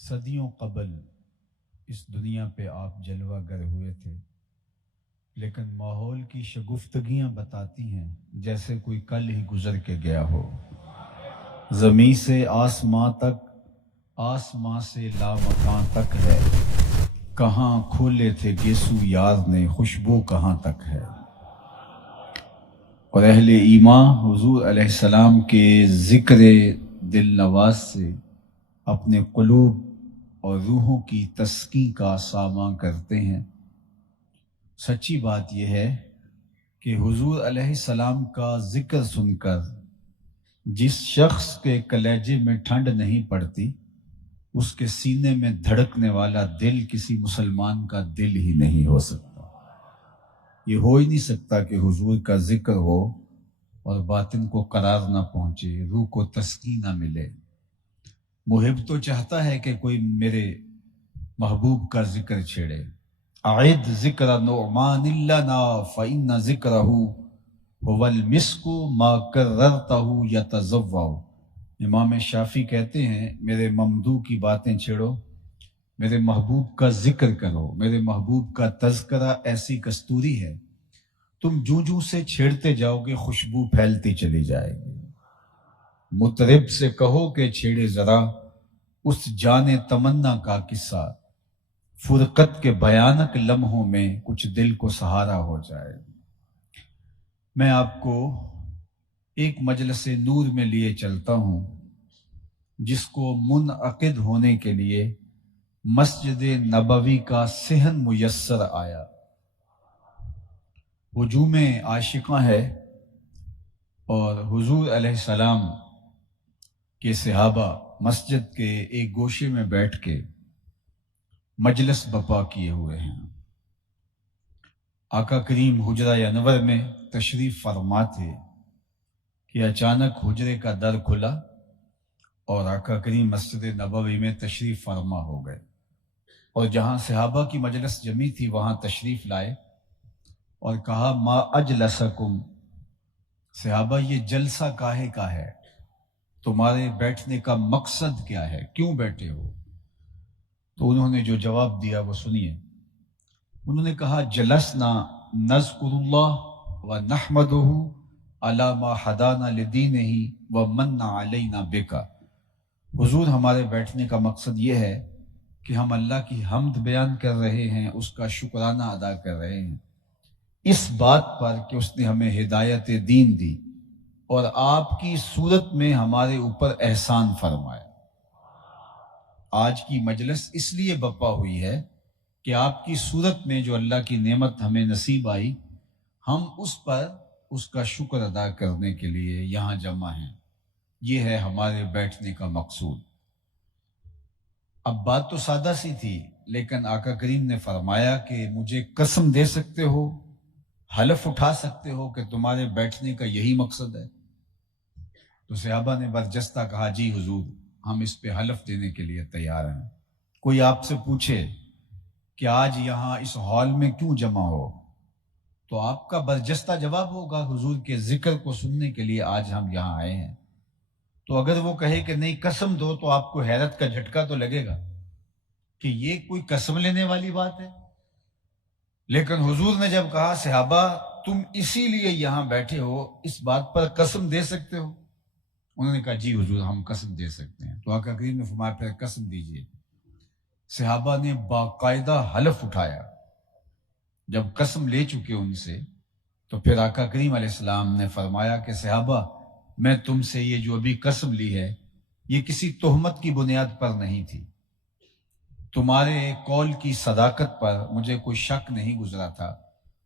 صدیوں قبل اس دنیا پہ آپ جلوہ گر ہوئے تھے، لیکن ماحول کی شگفتگیاں بتاتی ہیں جیسے کوئی کل ہی گزر کے گیا ہو۔ زمیں سے آسماں تک، آسماں سے لامکاں تک ہے، کہاں کھولے تھے گیسو یار نے، خوشبو کہاں تک ہے۔ اور اہل ایمان حضور علیہ السلام کے ذکر دل نواز سے اپنے قلوب اور روحوں کی تسکین کا ساماں کرتے ہیں۔ سچی بات یہ ہے کہ حضور علیہ السلام کا ذکر سن کر جس شخص کے کلیجے میں ٹھنڈ نہیں پڑتی، اس کے سینے میں دھڑکنے والا دل کسی مسلمان کا دل ہی نہیں ہو سکتا۔ یہ ہو ہی نہیں سکتا کہ حضور کا ذکر ہو اور باطن کو قرار نہ پہنچے، روح کو تسکین نہ ملے۔ محب تو چاہتا ہے کہ کوئی میرے محبوب کا ذکر چھیڑے۔ اعد ذکر نعمان لنا فإن ذکرہ هو المسک ما کررتہ یتضوع۔ امام شافعی کہتے ہیں میرے ممدوح کی باتیں چھیڑو، میرے محبوب کا ذکر کرو، میرے محبوب کا تذکرہ ایسی کستوری ہے، تم جوں سے چھیڑتے جاؤ گے خوشبو پھیلتی چلی جائے گی۔ مطرب سے کہو کہ چھیڑے ذرا اس جان تمنا کا قصہ، فرقت کے بھیانک لمحوں میں کچھ دل کو سہارا ہو جائے۔ میں آپ کو ایک مجلس نور میں لیے چلتا ہوں جس کو منعقد ہونے کے لیے مسجد نبوی کا صحن میسر آیا۔ ہجوم عاشقاں ہے اور حضور علیہ السلام کے صحابہ مسجد کے ایک گوشے میں بیٹھ کے مجلس بپا کیے ہوئے ہیں۔ آقا کریم حجرہ انور میں تشریف فرما تھے کہ اچانک حجرے کا در کھلا اور آقا کریم مسجد نبوی میں تشریف فرما ہو گئے، اور جہاں صحابہ کی مجلس جمی تھی وہاں تشریف لائے اور کہا ما اجلسکم، صحابہ یہ جلسہ کاہے کا ہے، تمہارے بیٹھنے کا مقصد کیا ہے، کیوں بیٹھے ہو؟ تو انہوں نے جو جواب دیا وہ سنیے۔ انہوں نے کہا جلسنا نذکر اللہ و نحمدہ علی ما ہدانا لدینہ و من علینا بکا۔ حضور ہمارے بیٹھنے کا مقصد یہ ہے کہ ہم اللہ کی حمد بیان کر رہے ہیں، اس کا شکرانہ ادا کر رہے ہیں اس بات پر کہ اس نے ہمیں ہدایت دین دی اور آپ کی صورت میں ہمارے اوپر احسان فرمایا۔ آج کی مجلس اس لیے بپا ہوئی ہے کہ آپ کی صورت میں جو اللہ کی نعمت ہمیں نصیب آئی، ہم اس پر اس کا شکر ادا کرنے کے لیے یہاں جمع ہیں۔ یہ ہے ہمارے بیٹھنے کا مقصود۔ اب بات تو سادہ سی تھی، لیکن آقا کریم نے فرمایا کہ مجھے قسم دے سکتے ہو، حلف اٹھا سکتے ہو کہ تمہارے بیٹھنے کا یہی مقصد ہے؟ تو صحابہ نے برجستہ کہا جی حضور، ہم اس پہ حلف دینے کے لیے تیار ہیں۔ کوئی آپ سے پوچھے کہ آج یہاں اس ہال میں کیوں جمع ہو، تو آپ کا برجستہ جواب ہوگا حضور کے ذکر کو سننے کے لیے آج ہم یہاں آئے ہیں۔ تو اگر وہ کہے کہ نہیں قسم دو تو آپ کو حیرت کا جھٹکا تو لگے گا کہ یہ کوئی قسم لینے والی بات ہے، لیکن حضور نے جب کہا صحابہ تم اسی لیے یہاں بیٹھے ہو، اس بات پر قسم دے سکتے ہو؟ انہوں نے کہا جی حضور ہم قسم دے سکتے ہیں۔ تو آقا کریم نے فرمایا پھر قسم دیجئے۔ صحابہ نے باقاعدہ حلف اٹھایا۔ جب قسم لے چکے ان سے تو پھر آقا کریم علیہ السلام نے فرمایا کہ صحابہ میں تم سے یہ جو ابھی قسم لی ہے یہ کسی تہمت کی بنیاد پر نہیں تھی، تمہارے قول کی صداقت پر مجھے کوئی شک نہیں گزرا تھا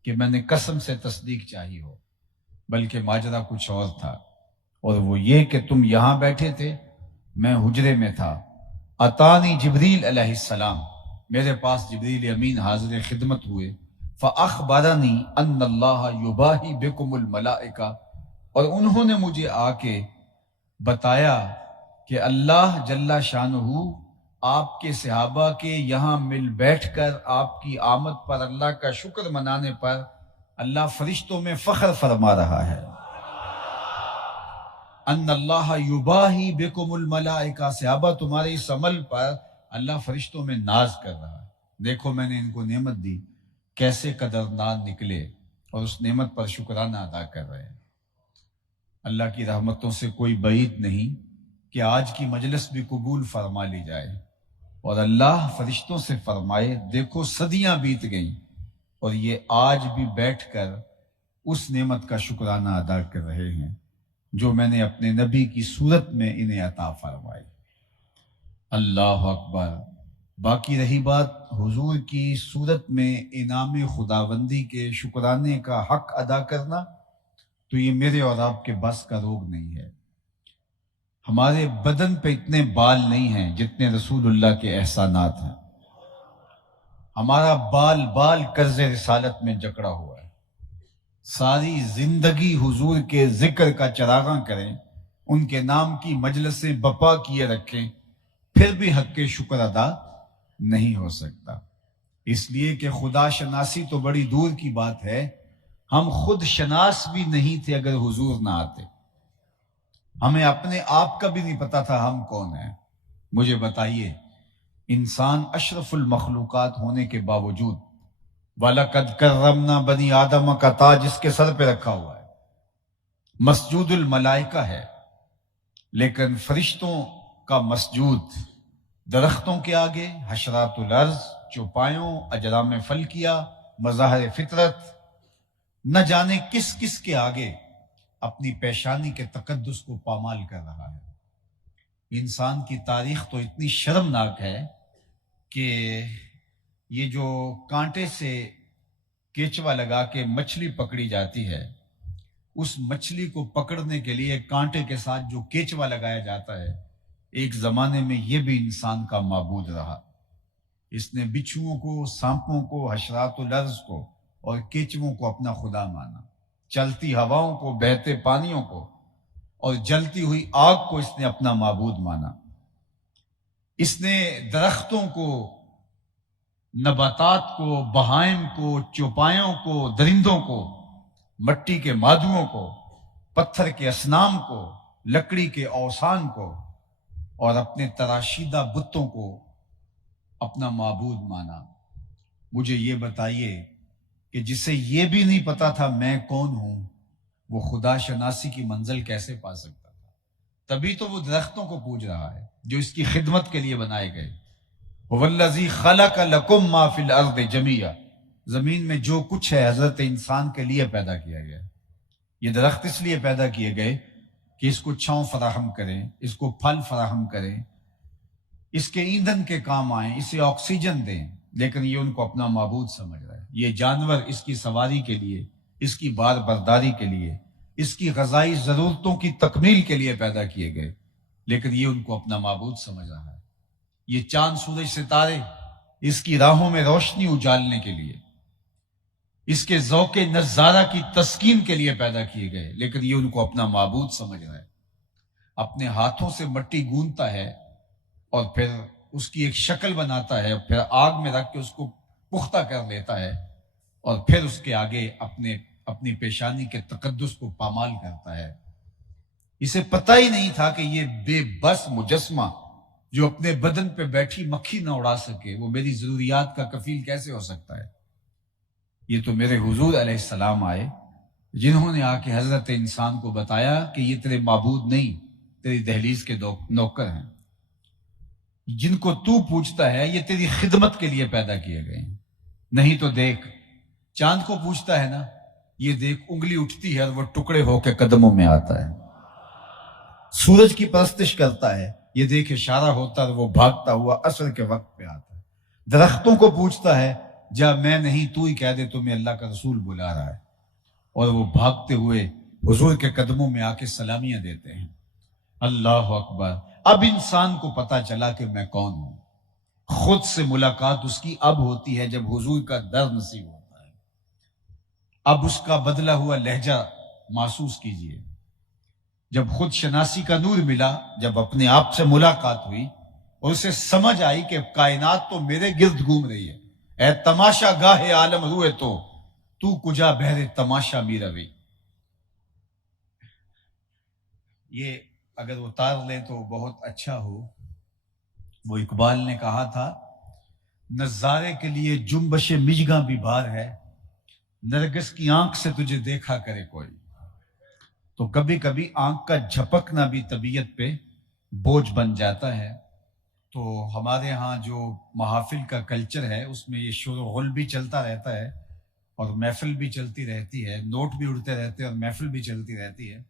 کہ میں نے قسم سے تصدیق چاہی ہو، بلکہ ماجرا کچھ اور تھا، اور وہ یہ کہ تم یہاں بیٹھے تھے، میں حجرے میں تھا، اتانی جبریل علیہ السلام، میرے پاس جبریل امین حاضر خدمت ہوئے، فاخبرنی ان اللہ یباہی بکم الملائکہ، اور انہوں نے مجھے آ کے بتایا کہ اللہ جل شانہ آپ کے صحابہ کے یہاں مل بیٹھ کر آپ کی آمد پر اللہ کا شکر منانے پر اللہ فرشتوں میں فخر فرما رہا ہے۔ ان اللہ یباہی بکم الملائکہ، صحابہ تمہارے اس عمل پر اللہ فرشتوں میں ناز کر رہا ہے، دیکھو میں نے ان کو نعمت دی، کیسے قدردان نکلے اور اس نعمت پر شکرانہ ادا کر رہے ہیں۔ اللہ کی رحمتوں سے کوئی بعید نہیں کہ آج کی مجلس بھی قبول فرما لی جائے اور اللہ فرشتوں سے فرمائے دیکھو صدیاں بیت گئیں اور یہ آج بھی بیٹھ کر اس نعمت کا شکرانہ ادا کر رہے ہیں جو میں نے اپنے نبی کی صورت میں انہیں عطا فرمائی۔ اللہ اکبر۔ باقی رہی بات حضور کی صورت میں انعام خداوندی کے شکرانے کا حق ادا کرنا، تو یہ میرے اور آپ کے بس کا روگ نہیں ہے۔ ہمارے بدن پہ اتنے بال نہیں ہیں جتنے رسول اللہ کے احسانات ہیں۔ ہمارا بال بال قرض رسالت میں جکڑا ہوا ہے۔ ساری زندگی حضور کے ذکر کا چراغاں کریں، ان کے نام کی مجلسیں بپا کیے رکھیں، پھر بھی حق کے شکر ادا نہیں ہو سکتا۔ اس لیے کہ خدا شناسی تو بڑی دور کی بات ہے، ہم خود شناس بھی نہیں تھے اگر حضور نہ آتے۔ ہمیں اپنے آپ کا بھی نہیں پتا تھا ہم کون ہیں۔ مجھے بتائیے، انسان اشرف المخلوقات ہونے کے باوجود وَلَقَدْ كَرَّمْنَا بَنِي آدَمَ کا تاج اس کے سر پہ رکھا ہوا ہے، مسجود الملائکہ ہے، لیکن فرشتوں کا مسجود درختوں کے آگے، حشرات الارض، چوپایوں، اجرام فلکیہ، مظاہر فطرت، نہ جانے کس کس کے آگے اپنی پیشانی کے تقدس کو پامال کر رہا ہے۔ انسان کی تاریخ تو اتنی شرمناک ہے کہ یہ جو کانٹے سے کیچوا لگا کے مچھلی پکڑی جاتی ہے، اس مچھلی کو پکڑنے کے لیے کانٹے کے ساتھ جو کیچوا لگایا جاتا ہے، ایک زمانے میں یہ بھی انسان کا معبود رہا۔ اس نے بچھوؤں کو، سانپوں کو، حشرات الارض کو اور کیچووں کو اپنا خدا مانا، چلتی ہواؤں کو، بہتے پانیوں کو اور جلتی ہوئی آگ کو اس نے اپنا معبود مانا۔ اس نے درختوں کو، نباتات کو، بہائم کو، چوپایوں کو، درندوں کو، مٹی کے مادوؤں کو، پتھر کے اصنام کو، لکڑی کے اوثان کو اور اپنے تراشیدہ بتوں کو اپنا معبود مانا۔ مجھے یہ بتائیے کہ جسے یہ بھی نہیں پتا تھا میں کون ہوں، وہ خدا شناسی کی منزل کیسے پا سکتا تھا؟ تبھی تو وہ درختوں کو پوج رہا ہے جو اس کی خدمت کے لیے بنائے گئے۔ وَالَّذِي خَلَقَ لَكُم مَّا فِي الْأَرْضِ جَمِيعًا، زمین میں جو کچھ ہے حضرت انسان کے لیے پیدا کیا گیا۔ یہ درخت اس لیے پیدا کیے گئے کہ اس کو چھاؤں فراہم کریں، اس کو پھل فراہم کریں، اس کے ایندھن کے کام آئیں، اسے آکسیجن دیں، لیکن یہ ان کو اپنا معبود سمجھ رہا ہے۔ یہ جانور اس کی سواری کے لیے، اس کی بار برداری کے لیے، اس کی غذائی ضرورتوں کی تکمیل کے لیے پیدا کیے گئے، لیکن یہ ان کو اپنا معبود سمجھ رہا ہے۔ یہ چاند، سورج، ستارے اس کی راہوں میں روشنی اجالنے کے لیے، اس کے ذوق نظارہ کی تسکین کے لیے پیدا کیے گئے، لیکن یہ ان کو اپنا معبود سمجھ رہا ہے۔ اپنے ہاتھوں سے مٹی گوندتا ہے اور پھر اس کی ایک شکل بناتا ہے، پھر آگ میں رکھ کے اس کو پختہ کر لیتا ہے اور پھر اس کے آگے اپنی پیشانی کے تقدس کو پامال کرتا ہے۔ اسے پتہ ہی نہیں تھا کہ یہ بے بس مجسمہ جو اپنے بدن پہ بیٹھی مکھی نہ اڑا سکے، وہ میری ضروریات کا کفیل کیسے ہو سکتا ہے؟ یہ تو میرے حضور علیہ السلام آئے جنہوں نے آ کے حضرت انسان کو بتایا کہ یہ تیرے معبود نہیں، تیری دہلیز کے نوکر ہیں۔ جن کو تو پوچھتا ہے یہ تیری خدمت کے لیے پیدا کیے گئے ہیں۔ نہیں تو دیکھ، چاند کو پوچھتا ہے نا، یہ دیکھ انگلی اٹھتی ہے اور وہ ٹکڑے ہو کے قدموں میں آتا ہے۔ سورج کی پرستش کرتا ہے، یہ دیکھ اشارہ ہوتا ہے، وہ بھاگتا ہوا عصر کے وقت پہ آتا ہے۔ درختوں کو پوچھتا ہے، جا میں نہیں تو ہی کہہ دے تمہیں اللہ کا رسول بلا رہا ہے، اور وہ بھاگتے ہوئے حضور کے قدموں میں آ کے سلامیاں دیتے ہیں۔ اللہ اکبر۔ اب انسان کو پتا چلا کہ میں کون ہوں۔ خود سے ملاقات اس کی اب ہوتی ہے جب حضور کا در نصیب ہوتا ہے۔ اب اس کا بدلہ ہوا لہجہ محسوس کیجئے۔ جب خود شناسی کا نور ملا، جب اپنے آپ سے ملاقات ہوئی اور اسے سمجھ آئی کہ کائنات تو میرے گرد گھوم رہی ہے، اے تماشا گاہ عالم روئے تو کجا بہر تماشا می روی۔ یہ اگر اتار لیں تو بہت اچھا ہو۔ وہ اقبال نے کہا تھا، نظارے کے لیے جنبش مژگاں بھی بار ہے، نرگس کی آنکھ سے تجھے دیکھا کرے کوئی۔ تو کبھی کبھی آنکھ کا جھپکنا بھی طبیعت پہ بوجھ بن جاتا ہے۔ تو ہمارے ہاں جو محافل کا کلچر ہے اس میں یہ شور و غل بھی چلتا رہتا ہے اور محفل بھی چلتی رہتی ہے، نوٹ بھی اڑتے رہتے ہیں اور محفل بھی چلتی رہتی ہے،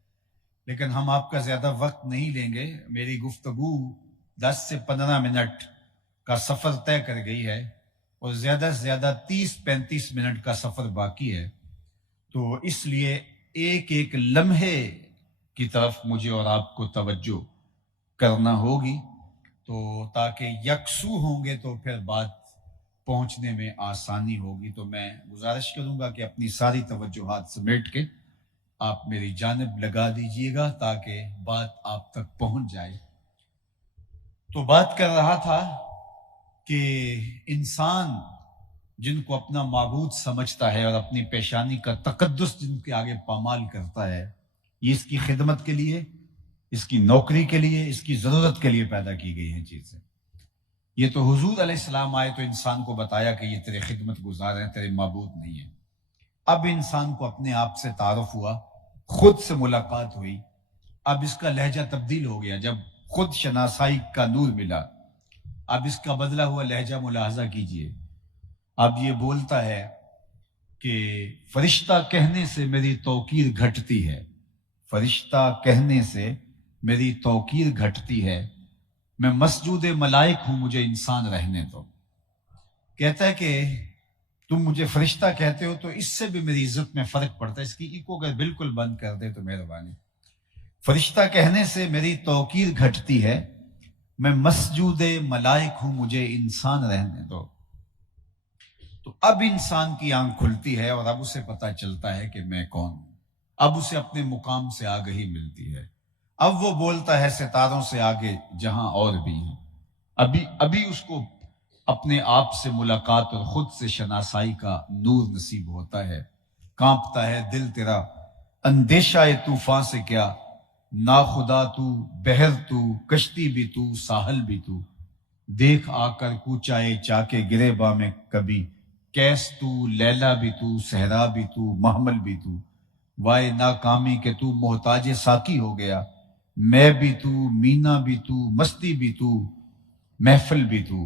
لیکن ہم آپ کا زیادہ وقت نہیں لیں گے۔ میری گفتگو 10 سے 15 منٹ کا سفر طے کر گئی ہے اور زیادہ سے زیادہ 30-35 منٹ کا سفر باقی ہے، تو اس لیے ایک ایک لمحے کی طرف مجھے اور آپ کو توجہ کرنا ہوگی، تو تاکہ یکسو ہوں گے تو پھر بات پہنچنے میں آسانی ہوگی۔ تو میں گزارش کروں گا کہ اپنی ساری توجہات سمیٹ کے آپ میری جانب لگا دیجئے گا تاکہ بات آپ تک پہنچ جائے۔ تو بات کر رہا تھا کہ انسان جن کو اپنا معبود سمجھتا ہے اور اپنی پیشانی کا تقدس جن کے آگے پامال کرتا ہے، یہ اس کی خدمت کے لیے، اس کی نوکری کے لیے، اس کی ضرورت کے لیے پیدا کی گئی ہیں چیزیں۔ یہ تو حضور علیہ السلام آئے تو انسان کو بتایا کہ یہ تیرے خدمت گزار ہیں، تیرے معبود نہیں ہیں۔ اب انسان کو اپنے آپ سے تعارف ہوا، خود سے ملاقات ہوئی، اب اس کا لہجہ تبدیل ہو گیا۔ جب خود شناسائی کا نور ملا، اب اس کا بدلہ ہوا لہجہ ملاحظہ کیجئے۔ اب یہ بولتا ہے کہ فرشتہ کہنے سے میری توقیر گھٹتی ہے، فرشتہ کہنے سے میری توقیر گھٹتی ہے، میں مسجود ملائک ہوں، مجھے انسان رہنے دو۔ کہتا ہے کہ تم مجھے فرشتہ کہتے ہو تو اس سے بھی میری عزت میں فرق پڑتا ہے۔ اس کی ایکو اگر بالکل بند کر دے تو مہربانی۔ فرشتہ کہنے سے میری توقیر گھٹتی ہے، میں مسجود ملائک ہوں، مجھے انسان رہنے دو۔ تو اب انسان کی آنکھ کھلتی ہے اور اب اسے پتا چلتا ہے کہ میں کون ہوں۔ اب اسے اپنے مقام سے آگہی ملتی ہے۔ اب وہ بولتا ہے ستاروں سے آگے جہاں اور بھی ہیں۔ ابھی اس کو اپنے آپ سے ملاقات اور خود سے شناسائی کا نور نصیب ہوتا ہے۔ کانپتا ہے دل تیرا اندیشہ طوفان سے کیا، ناخدا تو، بحر تو، کشتی بھی تو، ساحل بھی تو، دیکھ آ کر کوچائے چا کے گریباں میں کبھی، کیس تو، لیلا بھی تو، صحرا بھی تو، محمل بھی تو، وائے ناکامی کہ تو محتاج ساقی ہو گیا، میں بھی تو، مینا بھی تو، مستی بھی تو، محفل بھی تو،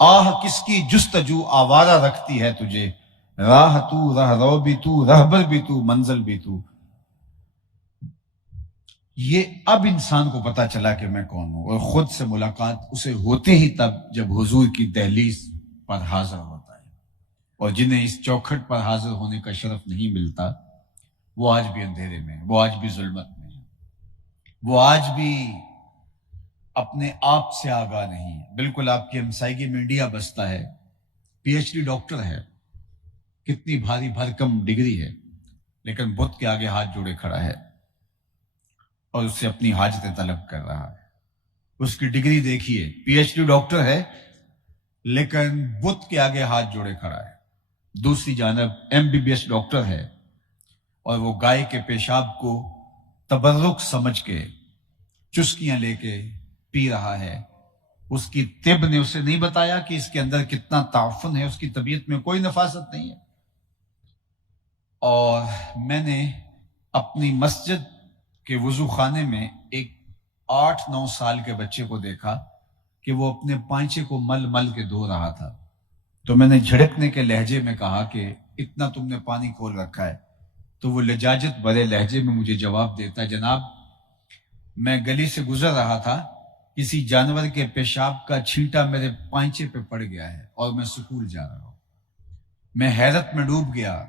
آہ کس کی جستجو آوارہ رکھتی ہے تجھے، راہ تو، راہ رو بھی تو، رہبر بھی تو، منزل بھی تو۔ یہ اب انسان کو پتا چلا کہ میں کون ہوں، اور خود سے ملاقات اسے ہوتے ہی تب جب حضور کی دہلیز پر حاضر ہوتا ہے۔ اور جنہیں اس چوکھٹ پر حاضر ہونے کا شرف نہیں ملتا، وہ آج بھی اندھیرے میں ہیں، وہ آج بھی ظلمت میں ہیں، وہ آج بھی اپنے آپ سے آگاہ نہیں ہے۔ بالکل آپ کی ہمسائیگی میں انڈیا بستا ہے، پی ایچ ڈی ڈاکٹر ہے، کتنی بھاری بھرکم ڈگری ہے، لیکن بت کے آگے ہاتھ جوڑے کھڑا ہے اور اس سے اپنی حاجتیں طلب کر رہا ہے۔ اس کی ڈگری دیکھیے، پی ایچ ڈی ڈاکٹر ہے لیکن بت کے آگے ہاتھ جوڑے کھڑا ہے۔ دوسری جانب M B B S doctor ہے اور وہ گائے کے پیشاب کو تبرک سمجھ کے چسکیاں لے کے پی رہا ہے۔ اس کی طب نے اسے نہیں بتایا کہ اس کے اندر کتنا تعفن ہے، اس کی طبیعت میں کوئی نفاست نہیں ہے۔ اور میں نے اپنی مسجد کے وضو خانے میں ایک 8-9 سال کے بچے کو دیکھا کہ وہ اپنے پائنچے کو مل مل کے دھو رہا تھا۔ تو میں نے جھڑکنے کے لہجے میں کہا کہ اتنا تم نے پانی کھول رکھا ہے؟ تو وہ لجاجت بھرے لہجے میں مجھے جواب دیتا ہے، جناب میں گلی سے گزر رہا تھا، کسی جانور کے پیشاب کا چھینٹا میرے پائنچے پہ پڑ گیا ہے اور میں سکول جا رہا ہوں۔ میں حیرت میں ڈوب گیا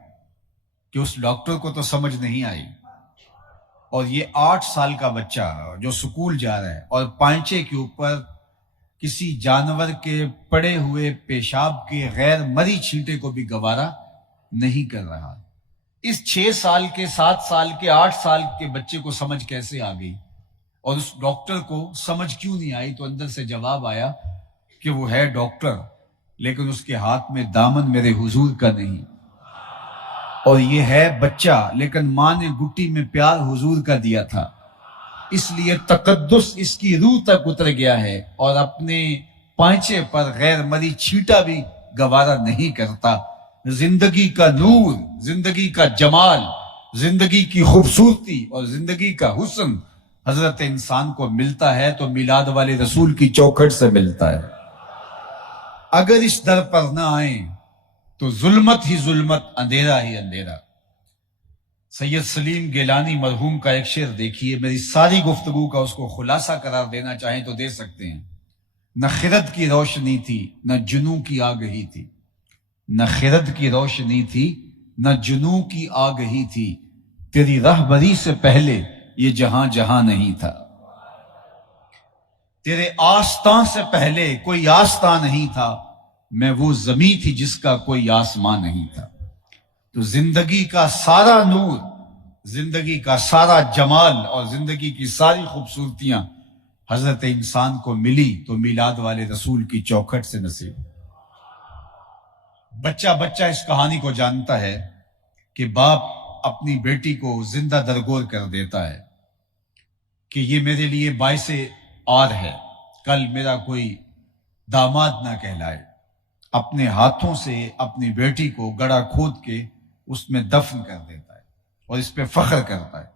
کہ اس ڈاکٹر کو تو سمجھ نہیں آئی، اور یہ 8 سال کا بچہ جو سکول جا رہا ہے اور پائنچے کے اوپر کسی جانور کے پڑے ہوئے پیشاب کے غیر مری چھینٹے کو بھی گوارا نہیں کر رہا۔ اس 6 سال کے، 7 سال کے، 8 سال کے بچے کو سمجھ کیسے آ گئی اور اس ڈاکٹر کو سمجھ کیوں نہیں آئی؟ تو اندر سے جواب آیا کہ وہ ہے ڈاکٹر لیکن اس کے ہاتھ میں دامن میرے حضور کا نہیں، اور یہ ہے بچہ لیکن ماں نے گٹی میں پیار حضور کا دیا تھا، اس لیے تقدس اس کی روح تک اتر گیا ہے، اور اپنے پانچے پر غیر مری چھینٹا بھی گوارا نہیں کرتا۔ زندگی کا نور، زندگی کا جمال، زندگی کی خوبصورتی اور زندگی کا حسن حضرت انسان کو ملتا ہے تو میلاد والے رسول کی چوکھٹ سے ملتا ہے۔ اگر اس در پر نہ آئیں تو ظلمت ہی ظلمت، اندھیرا ہی اندھیرا۔ سید سلیم گیلانی مرحوم کا ایک شعر دیکھیے، میری ساری گفتگو کا اس کو خلاصہ قرار دینا چاہیں تو دے سکتے ہیں۔ نہ خرد کی روشنی تھی نہ جنوں کی آگہی تھی، نہ خرد کی روشنی تھی نہ جنوں کی آگہی تھی، تیری رہبری سے پہلے یہ جہاں جہاں نہیں تھا، تیرے آستاں سے پہلے کوئی آستاں نہیں تھا، میں وہ زمین تھی جس کا کوئی آسمان نہیں تھا۔ تو زندگی کا سارا نور، زندگی کا سارا جمال اور زندگی کی ساری خوبصورتیاں حضرت انسان کو ملی تو میلاد والے رسول کی چوکھٹ سے نصیب۔ بچہ بچہ اس کہانی کو جانتا ہے کہ باپ اپنی بیٹی کو زندہ درگور کر دیتا ہے کہ یہ میرے لیے باعث آر ہے، کل میرا کوئی داماد نہ کہلائے۔ اپنے ہاتھوں سے اپنی بیٹی کو گڑھا کھود کے اس میں دفن کر دیتا ہے اور اس پہ فخر کرتا ہے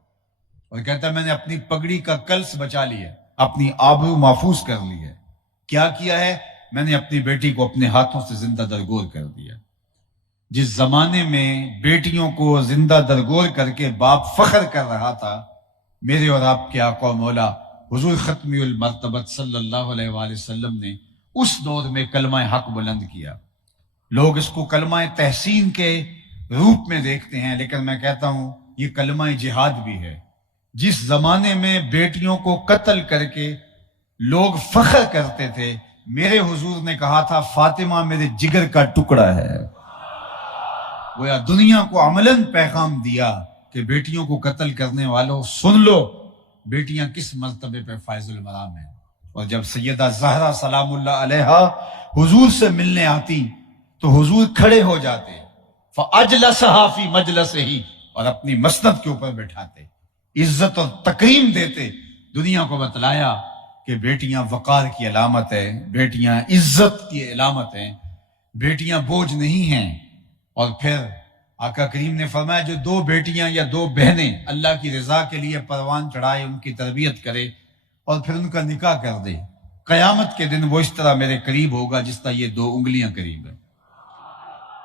اور کہتا ہے میں نے اپنی پگڑی کا کلس بچا لیا، اپنی آبرو محفوظ کر لی ہے۔ کیا کیا ہے؟ میں نے اپنی بیٹی کو اپنے ہاتھوں سے زندہ درگور کر دیا۔ جس زمانے میں بیٹیوں کو زندہ درگور کر کے باپ فخر کر رہا تھا، میرے اور آپ کے آقا و مولا حضور ختمی المرتبت صلی اللہ علیہ وآلہ وسلم نے اس دور میں کلمہ حق بلند کیا۔ لوگ اس کو کلمہ تحسین کے روپ میں دیکھتے ہیں، لیکن میں کہتا ہوں یہ کلمہ جہاد بھی ہے۔ جس زمانے میں بیٹیوں کو قتل کر کے لوگ فخر کرتے تھے، میرے حضور نے کہا تھا فاطمہ میرے جگر کا ٹکڑا ہے۔ گویا دنیا کو عملاً پیغام دیا کہ بیٹیوں کو قتل کرنے والوں سن لو، بیٹیاں کس مرتبے پہ فائز المرام ہیں۔ اور جب سیدہ زہرا سلام اللہ علیہا حضور سے ملنے آتی تو حضور کھڑے ہو جاتے، فَأَجْلَسَهَا فِي مَجْلَسِهِ، اور اپنی مسند کے اوپر بٹھاتے، عزت اور تکریم دیتے۔ دنیا کو بتلایا کہ بیٹیاں وقار کی علامت ہے، بیٹیاں عزت کی علامت ہیں، بیٹیاں بوجھ نہیں ہیں۔ اور پھر آقا کریم نے فرمایا جو دو بیٹیاں یا دو بہنیں اللہ کی رضا کے لیے پروان چڑھائے، ان کی تربیت کرے اور پھر ان کا نکاح کر دے، قیامت کے دن وہ اس طرح میرے قریب ہوگا جس طرح یہ دو انگلیاں قریب ہیں۔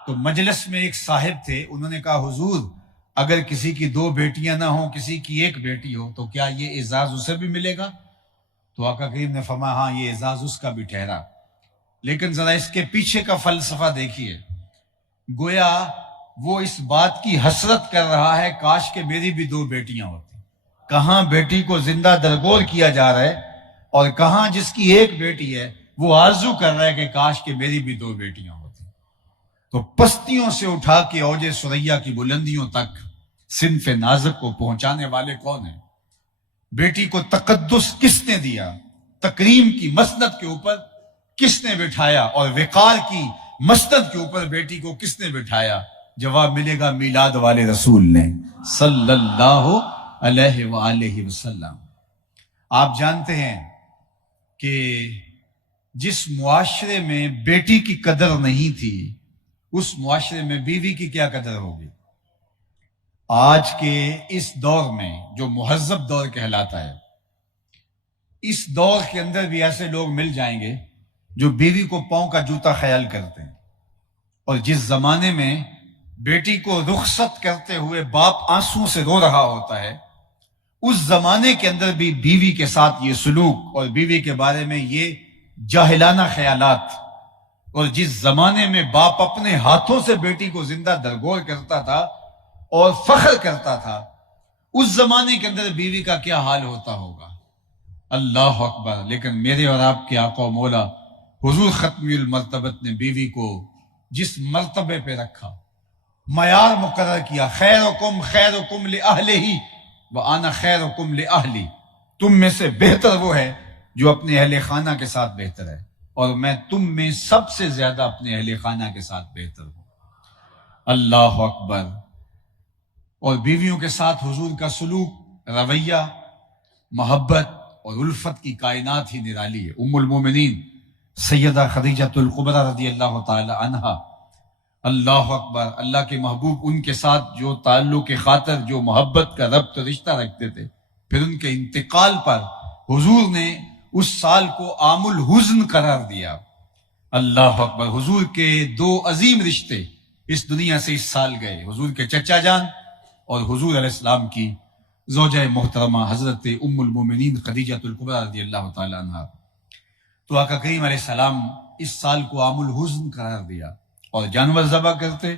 تو مجلس میں ایک صاحب تھے، انہوں نے کہا حضور اگر کسی کی دو بیٹیاں نہ ہوں، کسی کی ایک بیٹی ہو تو کیا یہ اعزاز اسے بھی ملے گا؟ تو آقا کریم نے فرمایا ہاں یہ اعزاز اس کا بھی ٹھہرا، لیکن ذرا اس کے پیچھے کا فلسفہ دیکھیے۔ گویا وہ اس بات کی حسرت کر رہا ہے کاش کہ میری بھی دو بیٹیاں ہوتی۔ کہاں بیٹی کو زندہ درگور کیا جا رہا ہے اور کہاں جس کی ایک بیٹی ہے وہ آرزو کر رہا ہے کہ کاش کہ میری بھی دو بیٹیاں ہوتی۔ تو پستیوں سے اٹھا کے اوج ثریا کی بلندیوں تک صنف نازک کو پہنچانے والے کون ہیں؟ بیٹی کو تقدس کس نے دیا؟ تکریم کی مسند کے اوپر کس نے بٹھایا؟ اور وقار کی مسند کے اوپر بیٹی کو کس نے بٹھایا؟ جواب ملے گا میلاد والے رسول نے صلی اللہ علیہ وآلہ وسلم۔ آپ جانتے ہیں کہ جس معاشرے میں بیٹی کی قدر نہیں تھی اس معاشرے میں بیوی کی کیا قدر ہوگی؟ آج کے اس دور میں جو مہذب دور کہلاتا ہے، اس دور کے اندر بھی ایسے لوگ مل جائیں گے جو بیوی کو پاؤں کا جوتا خیال کرتے ہیں۔ اور جس زمانے میں بیٹی کو رخصت کرتے ہوئے باپ آنسوں سے رو رہا ہوتا ہے، اس زمانے کے اندر بھی بیوی کے ساتھ یہ سلوک اور بیوی کے بارے میں یہ جاہلانہ خیالات، اور جس زمانے میں باپ اپنے ہاتھوں سے بیٹی کو زندہ درگور کرتا تھا اور فخر کرتا تھا، اس زمانے کے اندر بیوی کا کیا حال ہوتا ہوگا؟ اللہ اکبر۔ لیکن میرے اور آپ کے آقا و مولا حضور ختمی المرتبت نے بیوی کو جس مرتبے پہ رکھا، معیار مقرر کیا، خیرکم لأہلہ وانا خیرکم لأہلی، تم میں سے بہتر وہ ہے جو اپنے اہل خانہ کے ساتھ بہتر ہے، اور میں تم میں سب سے زیادہ اپنے اہل خانہ کے ساتھ بہتر ہوں۔ اللہ اکبر۔ اور بیویوں کے ساتھ حضور کا سلوک، رویہ، محبت اور الفت کی کائنات ہی نرالی ہے۔ ام المومنین سیدہ خدیجۃ الکبریٰ رضی اللہ تعالی عنہا، اللہ اکبر، اللہ کے محبوب ان کے ساتھ جو تعلق خاطر، جو محبت کا ربط رشتہ رکھتے تھے، پھر ان کے انتقال پر حضور نے اس سال کو عام الحزن قرار دیا۔ اللہ اکبر، حضور کے دو عظیم رشتے اس دنیا سے اس سال گئے، حضور کے چچا جان اور حضور علیہ السلام کی زوجہ محترمہ حضرت ام المومنین خدیجۃ الکبریٰ رضی اللہ تعالی عنہا۔ تو آقا کریم علیہ السلام اس سال کو عام الحزن قرار دیا اور جانور ذبح کرتے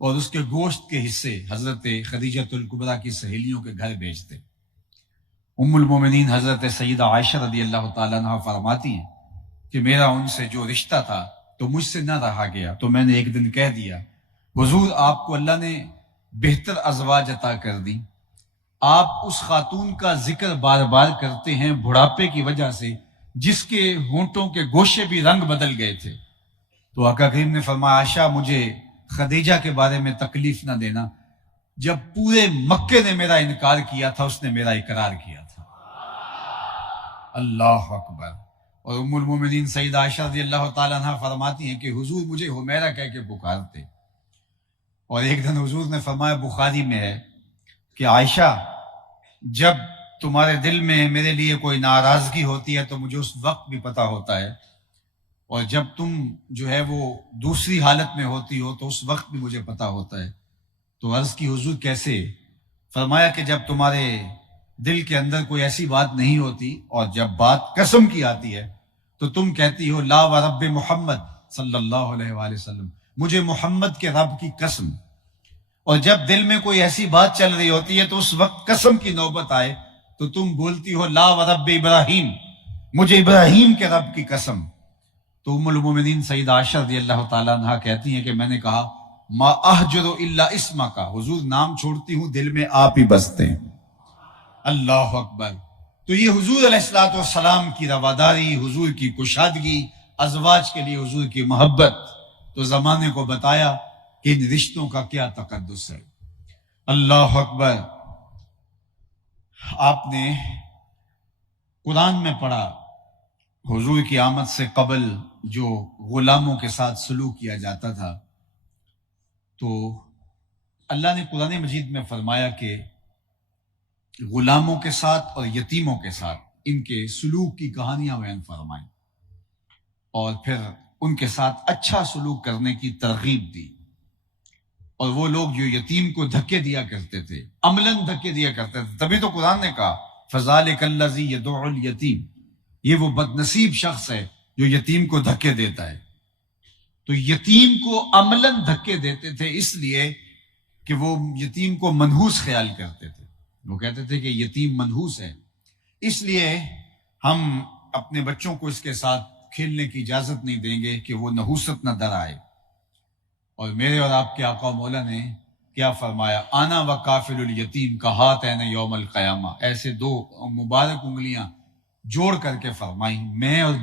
اور اس کے گوشت کے حصے حضرت خدیجۃ الکبریٰ کی سہیلیوں کے گھر بھیجتے۔ ام المومنین حضرت سیدہ عائشہ رضی اللہ تعالیٰ عنہ فرماتی ہیں کہ میرا ان سے جو رشتہ تھا تو مجھ سے نہ رہا گیا، تو میں نے ایک دن کہہ دیا، حضور آپ کو اللہ نے بہتر ازواج عطا کر دی، آپ اس خاتون کا ذکر بار بار کرتے ہیں بڑھاپے کی وجہ سے جس کے ہونٹوں کے گوشے بھی رنگ بدل گئے تھے۔ تو آقا کریم نے فرمایا عائشہ مجھے خدیجہ کے بارے میں تکلیف نہ دینا، جب پورے مکے نے میرا انکار کیا تھا اس نے میرا اقرار کیا تھا۔ اللہ اکبر۔ اور ام المومنین سیدہ عائشہ رضی اللہ تعالیٰ عنہ فرماتی ہیں کہ حضور مجھے حمیرہ کہہ کے پکارتے، اور ایک دن حضور نے فرمایا، بخاری میں ہے کہ عائشہ جب تمہارے دل میں میرے لیے کوئی ناراضگی ہوتی ہے تو مجھے اس وقت بھی پتہ ہوتا ہے، اور جب تم جو ہے وہ دوسری حالت میں ہوتی ہو تو اس وقت بھی مجھے پتہ ہوتا ہے۔ تو عرض کی حضور کیسے؟ فرمایا کہ جب تمہارے دل کے اندر کوئی ایسی بات نہیں ہوتی اور جب بات قسم کی آتی ہے تو تم کہتی ہو لا و رب محمد صلی اللہ علیہ وآلہ وسلم، مجھے محمد کے رب کی قسم، اور جب دل میں کوئی ایسی بات چل رہی ہوتی ہے تو اس وقت قسم کی نوبت آئے تو تم بولتی ہو لا و رب ابراہیم، مجھے ابراہیم کے رب کی قسم۔ تو ام المومنین سیدہ عائشہ رضی اللہ تعالیٰ عنہ کہتی ہیں کہ میں نے کہا ما احجر الا اسمک، حضور نام چھوڑتی ہوں دل میں آپ ہی بستے ہیں۔ اللہ اکبر۔ تو یہ حضور علیہ الصلوۃ والسلام کی رواداری، حضور کی کشادگی، ازواج کے لیے حضور کی محبت، تو زمانے کو بتایا کہ ان رشتوں کا کیا تقدس ہے۔ اللہ اکبر۔ آپ نے قرآن میں پڑھا حضور کی آمد سے قبل جو غلاموں کے ساتھ سلوک کیا جاتا تھا، تو اللہ نے قرآن مجید میں فرمایا کہ غلاموں کے ساتھ اور یتیموں کے ساتھ ان کے سلوک کی کہانیاں بیان فرمائیں، اور پھر ان کے ساتھ اچھا سلوک کرنے کی ترغیب دی۔ اور وہ لوگ جو یتیم کو دھکے دیا کرتے تھے، عملاً دھکے دیا کرتے تھے، تبھی تو قرآن نے کہا فَذَلِكَ الَّذِي يَدُعُّ الْيَتِيمَ، یہ وہ بد نصیب شخص ہے جو یتیم کو دھکے دیتا ہے۔ تو یتیم کو عملاً دھکے دیتے تھے اس لیے کہ وہ یتیم کو منحوس خیال کرتے تھے، وہ کہتے تھے کہ یتیم منحوس ہے، اس لیے ہم اپنے بچوں کو اس کے ساتھ کھیلنے کی اجازت نہیں دیں گے کہ وہ نحوست نہ در آئے۔ اور میرے اور آپ کے آقا مولا نے کیا فرمایا، آنا و کافل الیتیم کہاتین یوم القیامہ، ایسے دو مبارک انگلیاں جوڑ کر کے فرمائی، میں اور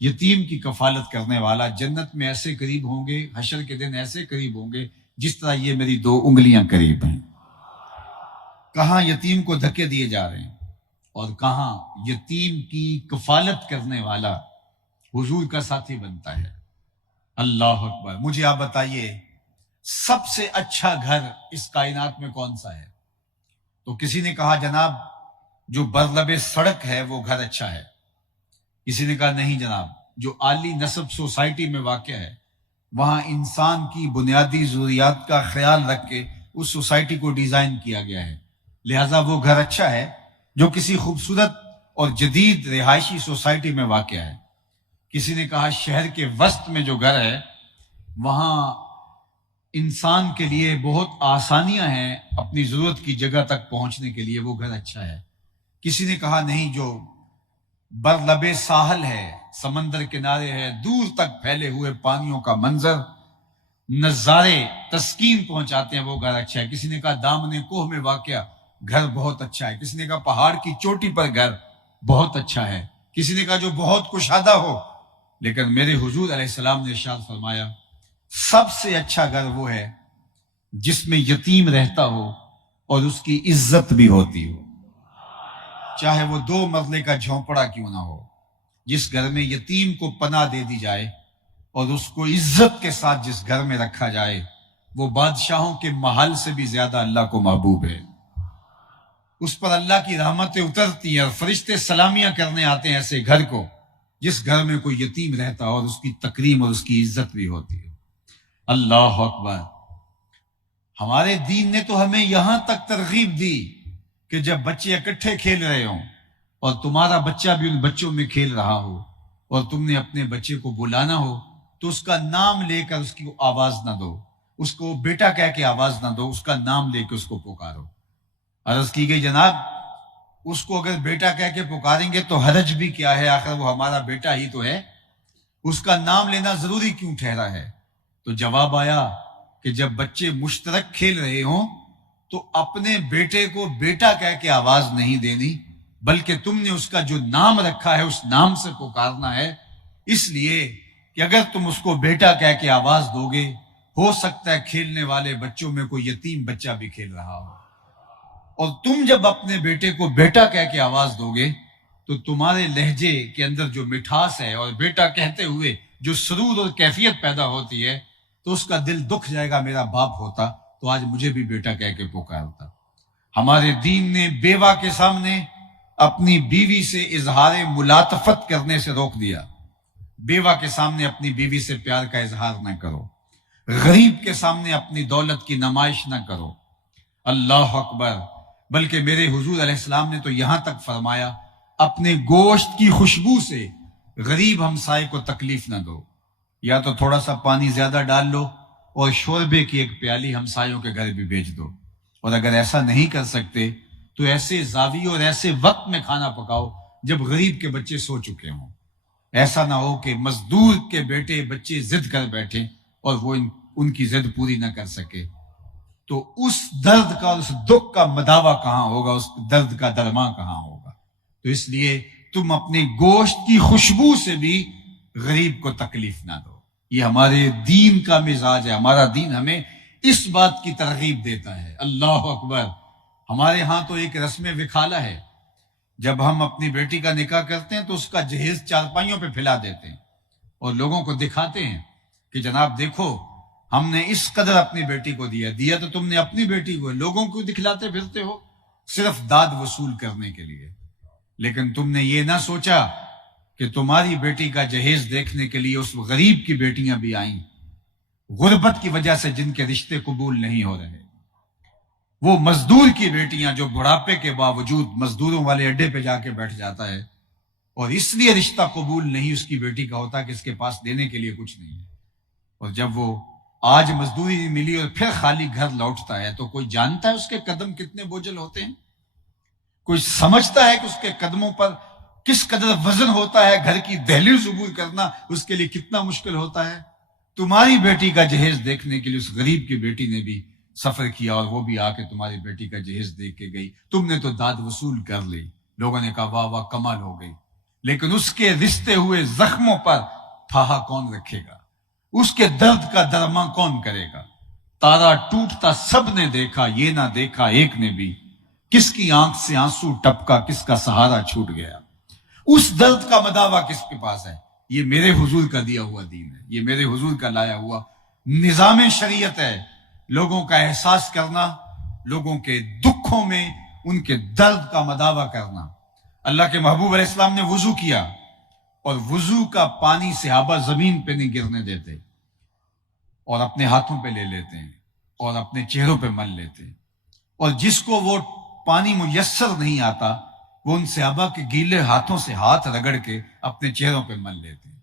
یتیم کی کفالت کرنے والا جنت میں ایسے قریب ہوں گے، حشر کے دن ایسے قریب ہوں گے جس طرح یہ میری دو انگلیاں قریب ہیں۔ کہاں یتیم کو دھکے دیے جا رہے ہیں اور کہاں یتیم کی کفالت کرنے والا حضور کا ساتھی بنتا ہے۔ اللہ اکبر۔ مجھے آپ بتائیے سب سے اچھا گھر اس کائنات میں کون سا ہے؟ تو کسی نے کہا جناب جو برلب سڑک ہے وہ گھر اچھا ہے، کسی نے کہا نہیں جناب جو عالی نسب سوسائٹی میں واقع ہے، وہاں انسان کی بنیادی ضروریات کا خیال رکھ کے اس سوسائٹی کو ڈیزائن کیا گیا ہے، لہٰذا وہ گھر اچھا ہے جو کسی خوبصورت اور جدید رہائشی سوسائٹی میں واقع ہے۔ کسی نے کہا شہر کے وسط میں جو گھر ہے وہاں انسان کے لیے بہت آسانیاں ہیں اپنی ضرورت کی جگہ تک پہنچنے کے لیے، وہ گھر اچھا ہے۔ کسی نے کہا نہیں جو برلب ساحل ہے، سمندر کنارے ہے، دور تک پھیلے ہوئے پانیوں کا منظر، نظارے تسکین پہنچاتے ہیں، وہ گھر اچھا ہے۔ کسی نے کہا دامن کوہ میں واقع گھر بہت اچھا ہے، کسی نے کہا پہاڑ کی چوٹی پر گھر بہت اچھا ہے، کسی نے کہا جو بہت کشادہ ہو۔ لیکن میرے حضور علیہ السلام نے ارشاد فرمایا سب سے اچھا گھر وہ ہے جس میں یتیم رہتا ہو اور اس کی عزت بھی ہوتی ہو، چاہے وہ 2 مرلے کا جھونپڑا کیوں نہ ہو، جس گھر میں یتیم کو پناہ دے دی جائے اور اس کو عزت کے ساتھ جس گھر میں رکھا جائے، وہ بادشاہوں کے محل سے بھی زیادہ اللہ کو محبوب ہے۔ اس پر اللہ کی رحمتیں اترتی ہیں اور فرشتے سلامیاں کرنے آتے ہیں ایسے گھر کو جس گھر میں کوئی یتیم رہتا اور اس کی تکریم اور اس کی عزت بھی ہوتی ہے۔ اللہ اکبر۔ ہمارے دین نے تو ہمیں یہاں تک ترغیب دی کہ جب بچے اکٹھے کھیل رہے ہوں اور تمہارا بچہ بھی ان بچوں میں کھیل رہا ہو اور تم نے اپنے بچے کو بلانا ہو تو اس کا نام لے کر اس کی آواز نہ دو، اس کو بیٹا کہہ کے آواز نہ دو، اس کا نام لے کے اس کو پکارو۔ عرض کی گئی جناب اس کو اگر بیٹا کہہ کے پکاریں گے تو حرج بھی کیا ہے، آخر وہ ہمارا بیٹا ہی تو ہے، اس کا نام لینا ضروری کیوں ٹھہرا ہے؟ تو جواب آیا کہ جب بچے مشترک کھیل رہے ہوں تو اپنے بیٹے کو بیٹا کہہ کے آواز نہیں دینی، بلکہ تم نے اس کا جو نام رکھا ہے اس نام سے پکارنا ہے، اس لیے کہ اگر تم اس کو بیٹا کہہ کے آواز دو گے، ہو سکتا ہے کھیلنے والے بچوں میں کوئی یتیم بچہ بھی کھیل رہا ہو، اور تم جب اپنے بیٹے کو بیٹا کہہ کے آواز دو گے تو تمہارے لہجے کے اندر جو مٹھاس ہے اور بیٹا کہتے ہوئے جو سرور اور کیفیت پیدا ہوتی ہے تو اس کا دل دکھ جائے گا، میرا باپ ہوتا تو آج مجھے بھی بیٹا کہہ کے پکارتا۔ ہمارے دین نے بیوہ کے سامنے اپنی بیوی سے اظہار ملاطفت کرنے سے روک دیا۔ بیوہ کے سامنے اپنی بیوی سے پیار کا اظہار نہ کرو، غریب کے سامنے اپنی دولت کی نمائش نہ کرو۔ اللہ اکبر۔ بلکہ میرے حضور علیہ السلام نے تو یہاں تک فرمایا اپنے گوشت کی خوشبو سے غریب ہمسائے کو تکلیف نہ دو، یا تو تھوڑا سا پانی زیادہ ڈال لو اور شوربے کی ایک پیالی ہمسایوں کے گھر بھی بھیج دو، اور اگر ایسا نہیں کر سکتے تو ایسے زاویے اور ایسے وقت میں کھانا پکاؤ جب غریب کے بچے سو چکے ہوں۔ ایسا نہ ہو کہ مزدور کے بیٹے بچے ضد کر بیٹھیں اور وہ ان کی ضد پوری نہ کر سکے، تو اس درد کا، اس دکھ کا مداوا کہاں ہوگا، اس درد کا درماں کہاں ہوگا؟ تو اس لیے تم اپنے گوشت کی خوشبو سے بھی غریب کو تکلیف نہ دو۔ یہ ہمارے دین کا مزاج ہے، ہمارا دین ہمیں اس بات کی ترغیب دیتا ہے۔ اللہ اکبر۔ ہمارے ہاں تو ایک رسم وکالہ ہے، جب ہم اپنی بیٹی کا نکاح کرتے ہیں تو اس کا جہیز چارپائیوں پہ پھیلا دیتے ہیں اور لوگوں کو دکھاتے ہیں کہ جناب دیکھو ہم نے اس قدر اپنی بیٹی کو دیا تو تم نے اپنی بیٹی کو، لوگوں کو دکھلاتے پھرتے ہو صرف داد وصول کرنے کے لیے، لیکن تم نے یہ نہ سوچا کہ تمہاری بیٹی کا جہیز دیکھنے کے لیے اس غریب کی بیٹیاں بھی آئیں، غربت کی وجہ سے جن کے رشتے قبول نہیں ہو رہے، وہ مزدور کی بیٹیاں جو بڑھاپے کے باوجود مزدوروں والے اڈے پہ جا کے بیٹھ جاتا ہے اور اس لیے رشتہ قبول نہیں اس کی بیٹی کا ہوتا کہ اس کے پاس دینے کے لیے کچھ نہیں ہے، اور جب وہ آج مزدوری نہیں ملی اور پھر خالی گھر لوٹتا ہے تو کوئی جانتا ہے اس کے قدم کتنے بوجھل ہوتے ہیں؟ کوئی سمجھتا ہے کہ اس کے قدموں پر کس قدر وزن ہوتا ہے؟ گھر کی دہلیز عبور کرنا اس کے لیے کتنا مشکل ہوتا ہے؟ تمہاری بیٹی کا جہیز دیکھنے کے لیے اس غریب کی بیٹی نے بھی سفر کیا اور وہ بھی آ کے تمہاری بیٹی کا جہیز دیکھ کے گئی، تم نے تو داد وصول کر لی، لوگوں نے کہا واہ واہ کمال ہو گئی، لیکن اس کے رشتے ہوئے زخموں پر پھاہا کون رکھے گا؟ اس کے درد کا درماں کون کرے گا؟ تارا ٹوٹتا سب نے دیکھا، یہ نہ دیکھا ایک نے بھی، کس کی آنکھ سے آنسو ٹپکا، کس کا سہارا چھوٹ گیا، اس درد کا مداوا کس کے پاس ہے؟ یہ میرے حضور کا دیا ہوا دین ہے، یہ میرے حضور کا لایا ہوا نظام شریعت ہے۔ لوگوں کا احساس کرنا، لوگوں کے دکھوں میں ان کے درد کا مداوا کرنا۔ اللہ کے محبوب علیہ السلام نے وضو کیا اور وضو کا پانی صحابہ زمین پہ نہیں گرنے دیتے اور اپنے ہاتھوں پہ لے لیتے ہیں اور اپنے چہروں پہ مل لیتے ہیں، اور جس کو وہ پانی میسر نہیں آتا وہ ان صحابہ کے گیلے ہاتھوں سے ہاتھ رگڑ کے اپنے چہروں پہ مل لیتے ہیں۔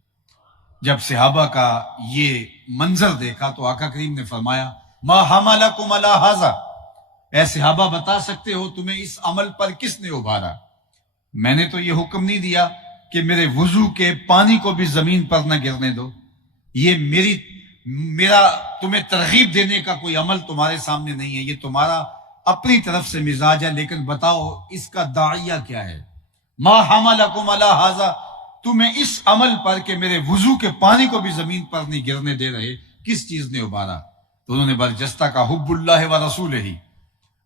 جب صحابہ کا یہ منظر دیکھا تو آقا کریم نے فرمایا ما حملکم علی ھذا، اے صحابہ بتا سکتے ہو تمہیں اس عمل پر کس نے ابھارا؟ میں نے تو یہ حکم نہیں دیا کہ میرے وضو کے پانی کو بھی زمین پر نہ گرنے دو، یہ میرا تمہیں ترغیب دینے کا کوئی عمل تمہارے سامنے نہیں ہے، یہ تمہارا اپنی طرف سے مزاج ہے، لیکن بتاؤ اس کا داعیہ کیا ہے؟ ما حملکم علی ھذا، تمہیں اس عمل پر کہ میرے وضو کے پانی کو بھی زمین پر نہیں گرنے دے رہے کس چیز نے ابھارا؟ تو انہوں نے برجستہ کا حب اللہ و رسولہ ہی،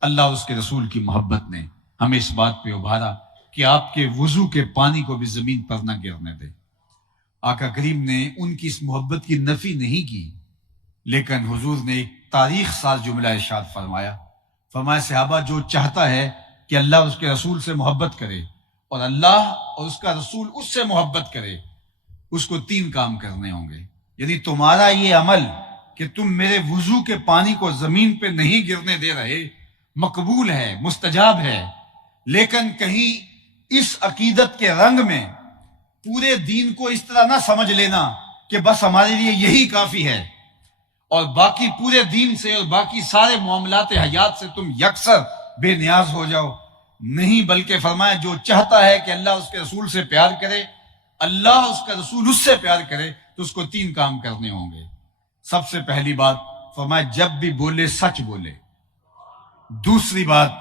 اللہ اس کے رسول کی محبت نے ہمیں اس بات پہ ابھارا کہ آپ کے وضو کے پانی کو بھی زمین پر نہ گرنے دے۔ آقا کریم نے ان کی اس محبت کی نفی نہیں کی، لیکن حضور نے ایک تاریخ ساز جملہ ارشاد فرمایا، صحابہ جو چاہتا ہے کہ اللہ اور اس کے رسول سے محبت کرے اور اللہ اور اس کا رسول اس سے محبت کرے، اس کو 3 کام کرنے ہوں گے۔ یعنی تمہارا یہ عمل کہ تم میرے وضو کے پانی کو زمین پہ نہیں گرنے دے رہے مقبول ہے، مستجاب ہے، لیکن کہیں اس عقیدت کے رنگ میں پورے دین کو اس طرح نہ سمجھ لینا کہ بس ہمارے لیے یہی کافی ہے اور باقی پورے دین سے اور باقی سارے معاملات حیات سے تم یکسر بے نیاز ہو جاؤ۔ نہیں، بلکہ فرمایا جو چاہتا ہے کہ اللہ اس کے رسول سے پیار کرے، اللہ اس کا رسول اس سے پیار کرے، تو اس کو 3 کام کرنے ہوں گے۔ سب سے پہلی بات فرمایا جب بھی بولے سچ بولے۔ دوسری بات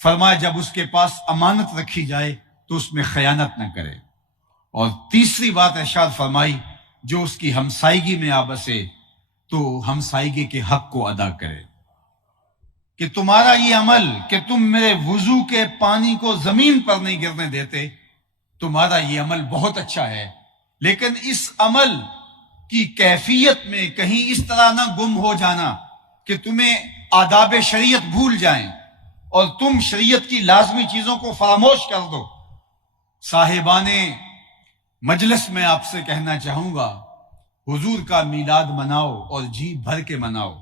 فرمایا جب اس کے پاس امانت رکھی جائے تو اس میں خیانت نہ کرے۔ اور تیسری بات ارشاد فرمائی جو اس کی ہمسائیگی میں آ بسے تو ہمسائیگی کے حق کو ادا کرے۔ کہ تمہارا یہ عمل کہ تم میرے وضو کے پانی کو زمین پر نہیں گرنے دیتے، تمہارا یہ عمل بہت اچھا ہے، لیکن اس عمل کی کیفیت میں کہیں اس طرح نہ گم ہو جانا کہ تمہیں آداب شریعت بھول جائیں اور تم شریعت کی لازمی چیزوں کو فراموش کر دو۔ صاحبان مجلس میں آپ سے کہنا چاہوں گا، حضور کا میلاد مناؤ اور جی بھر کے مناؤ۔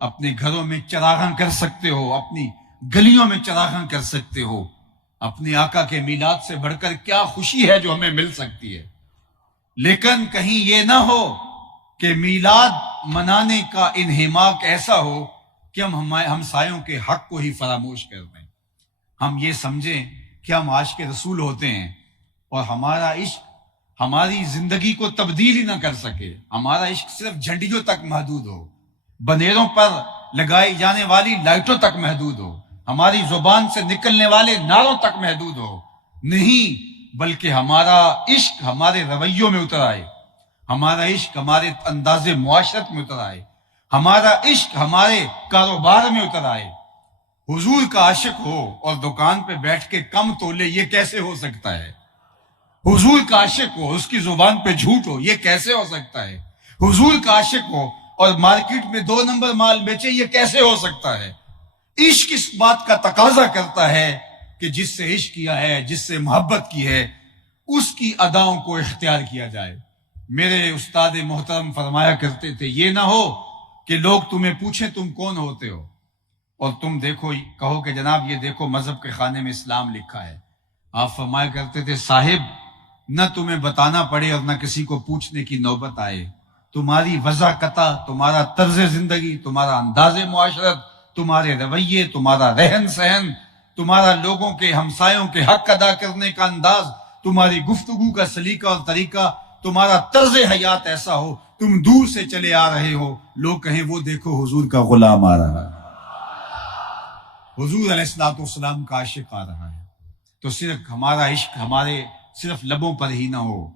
اپنے گھروں میں چراغاں کر سکتے ہو، اپنی گلیوں میں چراغاں کر سکتے ہو۔ اپنے آقا کے میلاد سے بڑھ کر کیا خوشی ہے جو ہمیں مل سکتی ہے، لیکن کہیں یہ نہ ہو کہ میلاد منانے کا انہماک ایسا ہو کہ ہم ہمسایوں کے حق کو ہی فراموش کر دیں۔ ہم یہ سمجھیں کہ ہم عاشق رسول ہوتے ہیں اور ہمارا عشق ہماری زندگی کو تبدیل ہی نہ کر سکے، ہمارا عشق صرف جھنڈیوں تک محدود ہو، بنیروں پر لگائی جانے والی لائٹوں تک محدود ہو، ہماری زبان سے نکلنے والے نعروں تک محدود ہو۔ نہیں، بلکہ ہمارا عشق ہمارے رویوں میں اتر آئے، ہمارا عشق ہمارے انداز معاشرت میں اتر آئے، ہمارا عشق ہمارے کاروبار میں اتر آئے۔ حضور کا عاشق ہو اور دکان پہ بیٹھ کے کم تولے، یہ کیسے ہو سکتا ہے؟ حضور کا عاشق ہو، اس کی زبان پہ جھوٹ ہو، یہ کیسے ہو سکتا ہے؟ حضور کا عاشق ہو اور مارکیٹ میں 2 نمبر مال بیچے، یہ کیسے ہو سکتا ہے؟ عشق اس بات کا تقاضا کرتا ہے کہ جس سے عشق کیا ہے، جس سے محبت کی ہے، اس کی اداؤں کو اختیار کیا جائے۔ میرے استاد محترم فرمایا کرتے تھے یہ نہ ہو کہ لوگ تمہیں پوچھیں تم کون ہوتے ہو اور تم دیکھو کہو کہ جناب یہ دیکھو مذہب کے خانے میں اسلام لکھا ہے۔ آپ فرمایا کرتے تھے صاحب نہ تمہیں بتانا پڑے اور نہ کسی کو پوچھنے کی نوبت آئے، تمہاری وضاحت، تمہارا طرز زندگی، تمہارا انداز معاشرت، تمہارے رویے، تمہارا رہن سہن، تمہارا لوگوں کے ہمسایوں کے حق ادا کرنے کا انداز، تمہاری گفتگو کا سلیقہ اور طریقہ، تمہارا طرز حیات ایسا ہو، تم دور سے چلے آ رہے ہو، لوگ کہیں وہ دیکھو حضور کا غلام آ رہا ہے، حضور علیہ السلام کا عاشق آ رہا ہے۔ تو صرف ہمارا عشق ہمارے صرف لبوں پر ہی نہ ہو،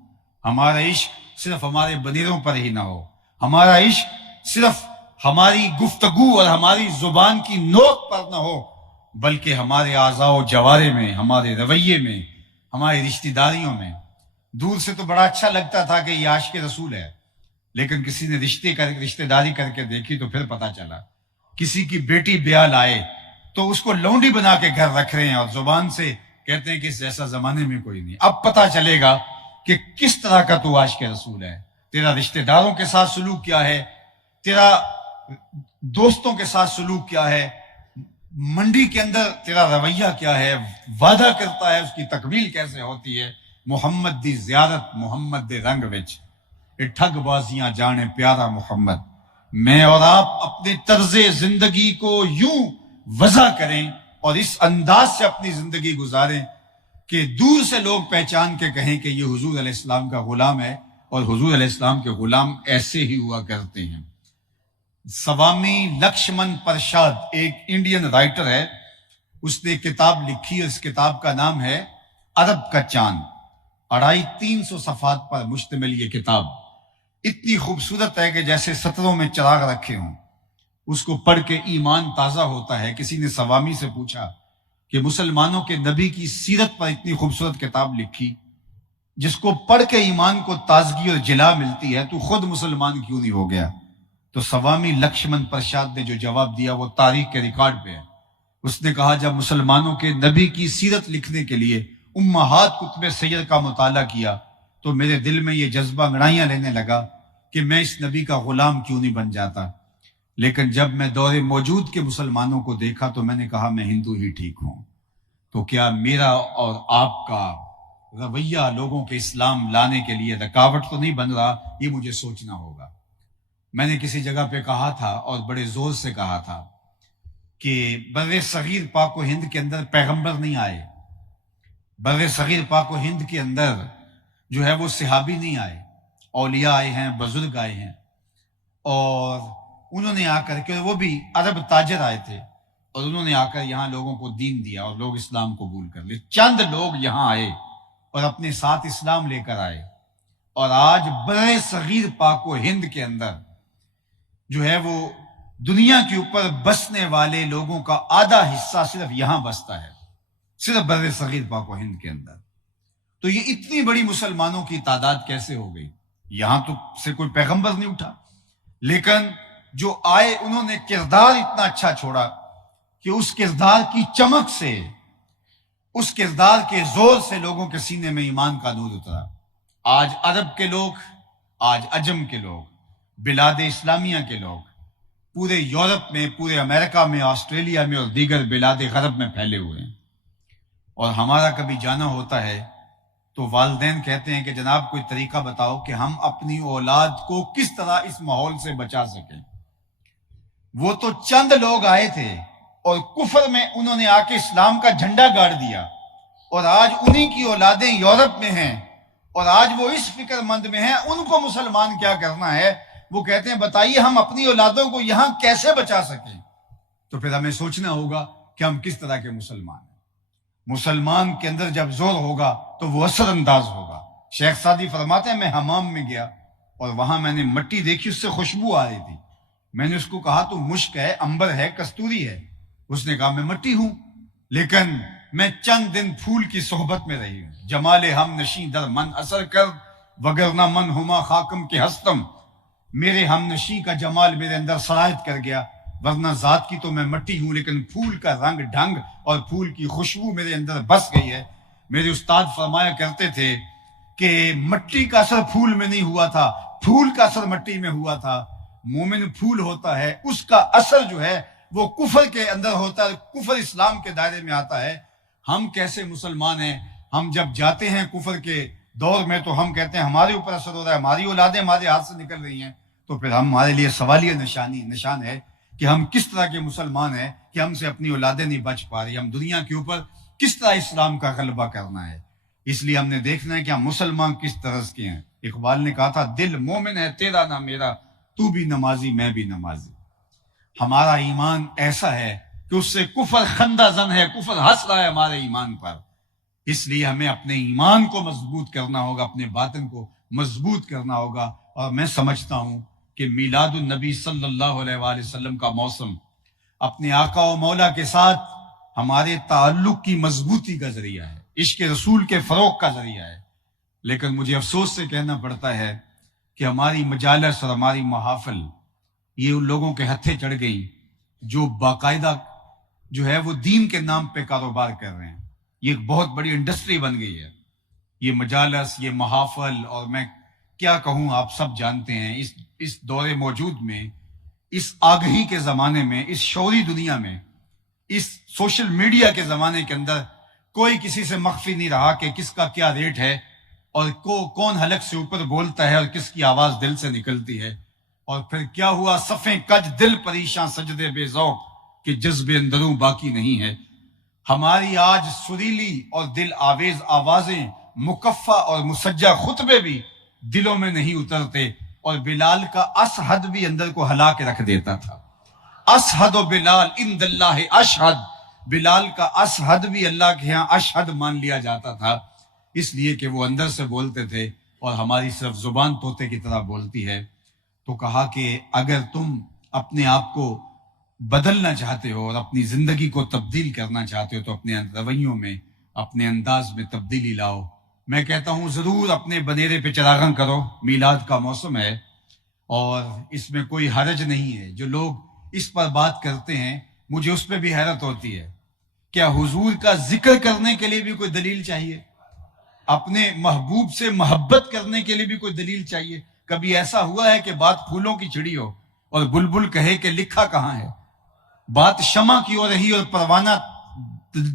ہمارا عشق صرف ہمارے بنیروں پر ہی نہ ہو، ہمارا عشق صرف ہماری گفتگو اور ہماری زبان کی نوک پر نہ ہو، بلکہ ہمارے اعضاء و جوارے میں، ہمارے رویے میں، ہماری رشتہ داریوں میں۔ دور سے تو بڑا اچھا لگتا تھا کہ یہ عاشق رسول ہے، لیکن کسی نے رشتہ داری کر کے دیکھی تو پھر پتا چلا کسی کی بیٹی بیاہ لائے تو اس کو لونڈی بنا کے گھر رکھ رہے ہیں اور زبان سے کہتے ہیں کہ اس جیسا زمانے میں کوئی نہیں۔ اب پتا چلے گا کہ کس طرح کا تو عاشق رسول ہے، تیرا رشتہ داروں کے ساتھ سلوک کیا ہے، تیرا دوستوں کے ساتھ سلوک کیا ہے، منڈی کے اندر تیرا رویہ کیا ہے، وعدہ کرتا ہے اس کی تکمیل کیسے ہوتی ہے۔ محمد دی زیارت محمد دے رنگ وچ اے ٹھگ بازیاں جانے پیارا محمد۔ میں اور آپ اپنے طرز زندگی کو یوں وضع کریں اور اس انداز سے اپنی زندگی گزاریں کہ دور سے لوگ پہچان کے کہیں کہ یہ حضور علیہ السلام کا غلام ہے، اور حضور علیہ السلام کے غلام ایسے ہی ہوا کرتے ہیں۔ سوامی لکشمن پرشاد ایک انڈین رائٹر ہے، اس نے کتاب لکھی، اس کتاب کا نام ہے عرب کا چاند۔ 250-300 صفحات پر مشتمل یہ کتاب اتنی خوبصورت ہے کہ جیسے سطروں میں چراغ رکھے ہوں، اس کو پڑھ کے ایمان تازہ ہوتا ہے۔ کسی نے سوامی سے پوچھا کہ مسلمانوں کے نبی کی سیرت پر اتنی خوبصورت کتاب لکھی جس کو پڑھ کے ایمان کو تازگی اور جلا ملتی ہے، تو خود مسلمان کیوں نہیں ہو گیا؟ تو سوامی لکشمن پرساد نے جو جواب دیا وہ تاریخ کے ریکارڈ پہ ہے۔ اس نے کہا جب مسلمانوں کے نبی کی سیرت لکھنے کے لیے امہات کتب سیر کا مطالعہ کیا تو میرے دل میں یہ جذبہ انگڑائیاں لینے لگا کہ میں اس نبی کا غلام کیوں نہیں بن جاتا۔ لیکن جب میں دور موجود کے مسلمانوں کو دیکھا تو میں نے کہا میں ہندو ہی ٹھیک ہوں۔ تو کیا میرا اور آپ کا رویہ لوگوں کے اسلام لانے کے لیے رکاوٹ تو نہیں بن رہا؟ یہ مجھے سوچنا ہوگا۔ میں نے کسی جگہ پہ کہا تھا اور بڑے زور سے کہا تھا کہ بر صغیر پاک و ہند کے اندر پیغمبر نہیں آئے، بر صغیر پاک و ہند کے اندر جو ہے وہ صحابی نہیں آئے، اولیاء آئے ہیں، بزرگ آئے ہیں، اور انہوں نے آ کر کے، وہ بھی عرب تاجر آئے تھے، اور انہوں نے آ کر یہاں لوگوں کو دین دیا اور لوگ اسلام قبول کر لے۔ چند لوگ یہاں آئے اور اپنے ساتھ اسلام لے کر آئے، اور آج بر صغیر پاک و ہند کے اندر جو ہے وہ دنیا کے اوپر بسنے والے لوگوں کا آدھا حصہ صرف یہاں بستا ہے، صرف بر صغیر پاک و ہند کے اندر۔ تو یہ اتنی بڑی مسلمانوں کی تعداد کیسے ہو گئی؟ یہاں تو سے کوئی پیغمبر نہیں اٹھا، لیکن جو آئے انہوں نے کردار اتنا اچھا چھوڑا کہ اس کردار کی چمک سے، اس کردار کے زور سے لوگوں کے سینے میں ایمان کا نور اترا۔ آج عرب کے لوگ، آج عجم کے لوگ، بلاد اسلامیہ کے لوگ پورے یورپ میں، پورے امریکہ میں، آسٹریلیا میں اور دیگر بلاد غرب میں پھیلے ہوئے ہیں، اور ہمارا کبھی جانا ہوتا ہے تو والدین کہتے ہیں کہ جناب کوئی طریقہ بتاؤ کہ ہم اپنی اولاد کو کس طرح اس ماحول سے بچا سکیں۔ وہ تو چند لوگ آئے تھے اور کفر میں انہوں نے آ کے اسلام کا جھنڈا گاڑ دیا، اور آج انہی کی اولادیں یورپ میں ہیں، اور آج وہ اس فکر مند میں ہیں ان کو مسلمان کیا کرنا ہے۔ وہ کہتے ہیں بتائیے ہم اپنی اولادوں کو یہاں کیسے بچا سکیں؟ تو پھر ہمیں سوچنا ہوگا کہ ہم کس طرح کے مسلمان ہیں۔ مسلمان کے اندر جب زور ہوگا تو وہ اثر انداز ہوگا۔ شیخ سعدی فرماتے ہیں میں حمام میں گیا اور وہاں میں نے مٹی دیکھی، اس سے خوشبو آ رہی تھی۔ میں نے اس کو کہا تو مشک ہے، عنبر ہے، کستوری ہے؟ اس نے کہا میں مٹی ہوں، لیکن میں چند دن پھول کی صحبت میں رہی ہوں۔ جمال ہم نشیں در من اثر کر، وگرنہ من ہما خاکم کے ہستم۔ میرے ہم نشیں کا جمال میرے اندر سرایت کر گیا، ورنہ ذات کی تو میں مٹی ہوں، لیکن پھول کا رنگ ڈھنگ اور پھول کی خوشبو میرے اندر بس گئی ہے۔ میرے استاد فرمایا کرتے تھے کہ مٹی کا اثر پھول میں نہیں ہوا تھا، پھول کا اثر مٹی میں ہوا تھا۔ مومن پھول ہوتا ہے، اس کا اثر جو ہے وہ کفر کے اندر ہوتا ہے، کفر اسلام کے دائرے میں آتا ہے۔ ہم کیسے مسلمان ہیں؟ ہم جب جاتے ہیں کفر کے دور میں تو ہم کہتے ہیں ہمارے اوپر اثر ہو رہا ہے، ہماری اولادیں ہمارے ہاتھ سے نکل رہی ہیں، تو پھر ہمارے لیے سوالیہ نشان ہے کہ ہم کس طرح کے مسلمان ہیں کہ ہم سے اپنی اولادیں نہیں بچ پا رہی۔ ہم دنیا کے اوپر کس طرح اسلام کا غلبہ کرنا ہے؟ اس لیے ہم نے دیکھنا ہے کہ ہم مسلمان کس طرز کے ہیں۔ اقبال نے کہا تھا دل مومن ہے تیرا نہ میرا، تو بھی نمازی میں بھی نمازی۔ ہمارا ایمان ایسا ہے کہ اس سے کفر خندہ زن ہے، کفر ہنس رہا ہے ہمارے ایمان پر۔ اس لیے ہمیں اپنے ایمان کو مضبوط کرنا ہوگا، اپنے باطن کو مضبوط کرنا ہوگا۔ اور میں سمجھتا ہوں کہ میلاد النبی صلی اللہ علیہ وآلہ وسلم کا موسم اپنے آقا و مولا کے ساتھ ہمارے تعلق کی مضبوطی کا ذریعہ ہے، عشق رسول کے فروغ کا ذریعہ ہے۔ لیکن مجھے افسوس سے کہنا پڑتا ہے کہ ہماری مجالس اور ہماری محافل یہ ان لوگوں کے ہتھے چڑھ گئی جو باقاعدہ جو ہے وہ دین کے نام پہ کاروبار کر رہے ہیں۔ یہ ایک بہت بڑی انڈسٹری بن گئی ہے، یہ مجالس، یہ محافل، اور میں کیا کہوں، آپ سب جانتے ہیں اس دور موجود میں، اس آگہی کے زمانے میں، اس شعوری دنیا میں، اس سوشل میڈیا کے زمانے کے اندر کوئی کسی سے مخفی نہیں رہا کہ کس کا کیا ریٹ ہے، اور کون حلق سے اوپر بولتا ہے اور کس کی آواز دل سے نکلتی ہے۔ اور پھر کیا ہوا، صفیں کج دل پریشاں سجدے بے ذوق، کہ جذب اندروں باقی نہیں ہے۔ ہماری آج سریلی اور دل آویز آوازیں، مکفہ اور مسجع خطبے بھی دلوں میں نہیں اترتے، اور بلال کا اشہد بھی اندر کو ہلا کے رکھ دیتا تھا۔ اشہد و بلال عند اللہ اشہد، بلال کا اشہد بھی اللہ کے ہاں اشہد مان لیا جاتا تھا، اس لیے کہ وہ اندر سے بولتے تھے اور ہماری صرف زبان طوطے کی طرح بولتی ہے۔ تو کہا کہ اگر تم اپنے آپ کو بدلنا چاہتے ہو اور اپنی زندگی کو تبدیل کرنا چاہتے ہو تو اپنے رویوں میں، اپنے انداز میں تبدیلی لاؤ۔ میں کہتا ہوں ضرور اپنے بنیرے پہ چراغاں کرو، میلاد کا موسم ہے اور اس میں کوئی حرج نہیں ہے۔ جو لوگ اس پر بات کرتے ہیں مجھے اس پہ بھی حیرت ہوتی ہے، کیا حضور کا ذکر کرنے کے لیے بھی کوئی دلیل چاہیے؟ اپنے محبوب سے محبت کرنے کے لیے بھی کوئی دلیل چاہیے؟ کبھی ایسا ہوا ہے کہ بات پھولوں کی چھڑی ہو اور بلبل کہے کہ لکھا کہاں ہے؟ بات شمع کی ہو رہی اور پروانہ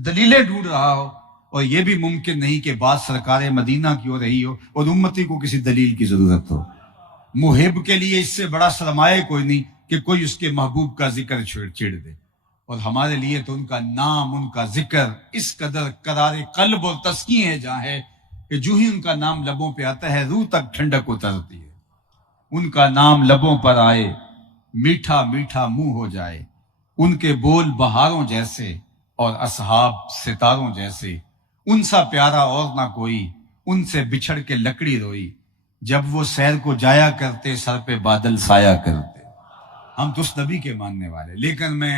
دلیلیں ڈھونڈ رہا ہو، اور یہ بھی ممکن نہیں کہ بات سرکار مدینہ کی ہو رہی ہو اور امتی کو کسی دلیل کی ضرورت ہو۔ محب کے لیے اس سے بڑا سرمایہ کوئی نہیں کہ کوئی اس کے محبوب کا ذکر چھیڑ دے، اور ہمارے لیے تو ان کا نام، ان کا ذکر اس قدر قرار قلب اور تسکین ہے جہاں ہے کہ جو ہی ان کا نام لبوں پہ آتا ہے روح تک ٹھنڈک اترتی ہے۔ ان کا نام لبوں پر آئے میٹھا میٹھا منہ ہو جائے، ان کے بول بہاروں جیسے اور اصحاب ستاروں جیسے، ان سا پیارا اور نہ کوئی، ان سے بچھڑ کے لکڑی روئی، جب وہ سیر کو جایا کرتے سر پہ بادل سایا کرتے۔ ہم تو اس نبی کے ماننے والے، لیکن میں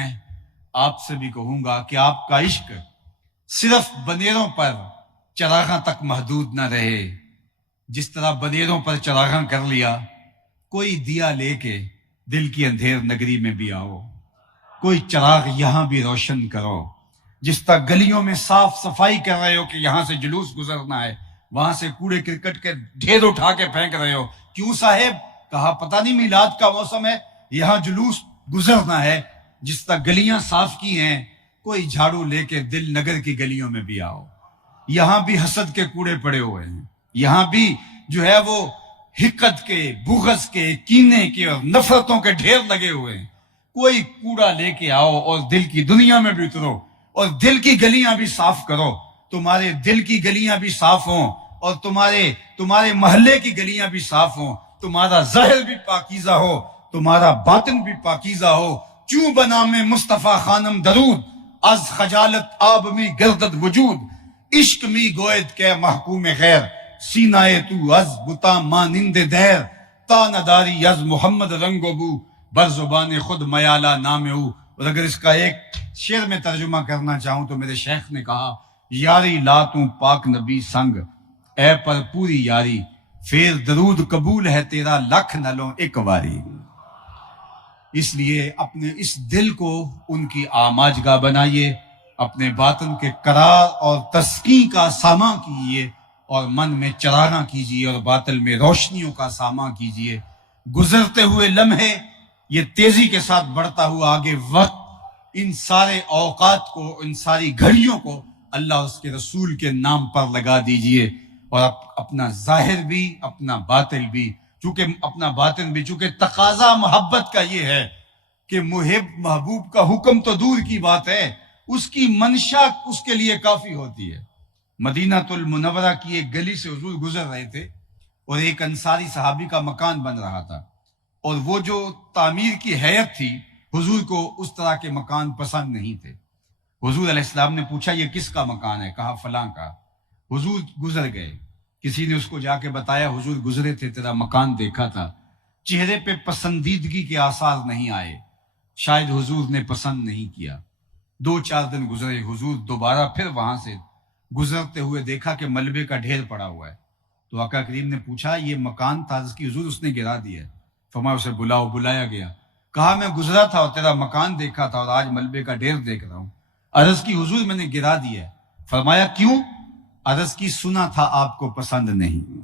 آپ سے بھی کہوں گا کہ آپ کا عشق صرف بنیروں پر چراغاں تک محدود نہ رہے۔ جس طرح بنیروں پر چراغاں کر لیا، کوئی دیا لے کے دل کی اندھیر نگری میں بھی آؤ، کوئی چراغ یہاں بھی روشن کرو۔ جس طرح گلیوں میں صاف صفائی کر رہے ہو کہ یہاں سے جلوس گزرنا ہے، وہاں سے کوڑے کرکٹ کے ڈھیر اٹھا کے پھینک رہے ہو، کیوں صاحب؟ کہا پتہ نہیں میلاد کا موسم ہے، یہاں جلوس گزرنا ہے۔ جس طرح گلیاں صاف کی ہیں، کوئی جھاڑو لے کے دل نگر کی گلیوں میں بھی آؤ۔ یہاں بھی حسد کے کوڑے پڑے ہوئے ہیں، یہاں بھی جو ہے وہ حقد کے، بغض کے، کینے کے اور نفرتوں کے ڈھیر لگے ہوئے ہیں۔ کوئی کوڑا لے کے آؤ اور دل کی دنیا میں بھی اترو اور دل کی گلیاں بھی صاف کرو۔ تمہارے دل کی گلیاں بھی صاف ہوں اور تمہارے محلے کی گلیاں بھی صاف ہوں، تمہارا ظاہر بھی پاکیزہ ہو، تمہارا باطن بھی پاکیزہ ہو۔ چوں بنام مصطفیٰ خانم درود، از خجالت آب می گردد وجود، عشق می گوید کہ محکوم غیر، سینہ تو از بتا مانند دیر، تا نداری از محمد رنگ و بو، بر زبان خود میالہ نام او۔ اور اگر اس کا ایک شعر میں ترجمہ کرنا چاہوں تو میرے شیخ نے کہا، یاری لا تو پاک نبی سنگ، اے پر پوری یاری، پھر درود قبول ہے تیرا لکھ نہ لوں ایک واری۔ اس لیے اپنے اس دل کو ان کی آماج گاہ بنائیے، اپنے باطن کے قرار اور تسکین کا سامان کیجیے، اور من میں چراغاں کیجیے اور باطن میں روشنیوں کا سامان کیجیے۔ گزرتے ہوئے لمحے، یہ تیزی کے ساتھ بڑھتا ہوا آگے وقت، ان سارے اوقات کو، ان ساری گھڑیوں کو اللہ اور اس کے رسول کے نام پر لگا دیجئے، اور اپنا ظاہر بھی، اپنا باطن بھی، چونکہ تقاضا محبت کا یہ ہے کہ محبوب کا حکم تو دور کی بات ہے، اس کی منشا اس کے لیے کافی ہوتی ہے۔ مدینہ المنورہ کی ایک گلی سے حضور گزر رہے تھے اور ایک انصاری صحابی کا مکان بن رہا تھا، اور وہ جو تعمیر کی ہیئت تھی حضور کو اس طرح کے مکان پسند نہیں تھے۔ حضور علیہ السلام نے پوچھا یہ کس کا مکان ہے؟ کہا فلاں کا۔ حضور گزر گئے، کسی نے اس کو جا کے بتایا حضور گزرے تھے، تیرا مکان دیکھا تھا، چہرے پہ پسندیدگی کے آثار نہیں آئے، شاید حضور نے پسند نہیں کیا۔ 2-4 دن گزرے، حضور دوبارہ پھر وہاں سے گزرتے ہوئے دیکھا کہ ملبے کا ڈھیر پڑا ہوا ہے، تو آقا کریم نے پوچھا یہ مکان تھا؟ اس کی حضور اس نے گرا دیا ہے۔ فرمایا اسے بلاؤ، بلایا گیا، کہا میں گزرا تھا اور تیرا مکان دیکھا تھا اور آج ملبے کا ڈھیر دیکھ رہا ہوں۔ عرض کی حضور میں نے گرا دیا ہے۔ فرمایا کیوں؟ عرض کی سنا تھا آپ کو پسند نہیں،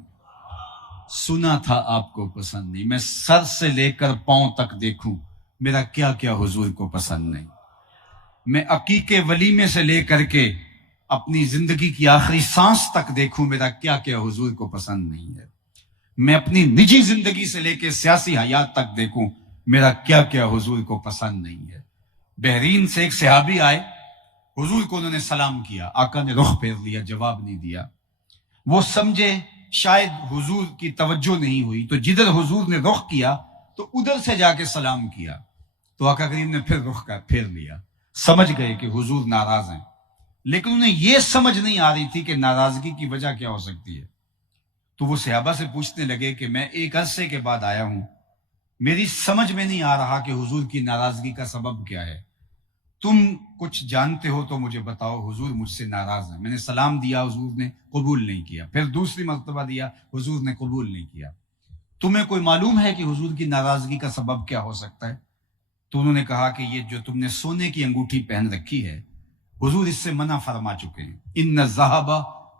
سنا تھا آپ کو پسند نہیں، میں سر سے لے کر پاؤں تک دیکھوں میرا کیا کیا حضور کو پسند نہیں، میں عقیقے ولیمے سے لے کر کے اپنی زندگی کی آخری سانس تک دیکھوں میرا کیا کیا حضور کو پسند نہیں ہے، میں اپنی نجی زندگی سے لے کے سیاسی حیات تک دیکھوں میرا کیا کیا حضور کو پسند نہیں ہے۔ بحرین سے ایک صحابی آئے، حضور کو انہوں نے سلام کیا، آقا نے رخ پھیر لیا، جواب نہیں دیا۔ وہ سمجھے شاید حضور کی توجہ نہیں ہوئی، تو جدھر حضور نے رخ کیا تو ادھر سے جا کے سلام کیا، تو آقا کریم نے پھر رخ کا پھیر لیا۔ سمجھ گئے کہ حضور ناراض ہیں، لیکن انہیں یہ سمجھ نہیں آ رہی تھی کہ ناراضگی کی وجہ کیا ہو سکتی ہے۔ تو وہ صحابہ سے پوچھنے لگے کہ میں ایک عرصے کے بعد آیا ہوں، میری سمجھ میں نہیں آ رہا کہ حضور کی ناراضگی کا سبب کیا ہے، تم کچھ جانتے ہو تو مجھے بتاؤ، حضور مجھ سے ناراض ہیں۔ میں نے سلام دیا، حضور نے قبول نہیں کیا، پھر دوسری مرتبہ دیا، حضور نے قبول نہیں کیا، تمہیں کوئی معلوم ہے کہ حضور کی ناراضگی کا سبب کیا ہو سکتا ہے؟ تو انہوں نے کہا کہ یہ جو تم نے سونے کی انگوٹھی پہن رکھی ہے، حضور اس سے منع فرما چکے ہیں، ان الذهب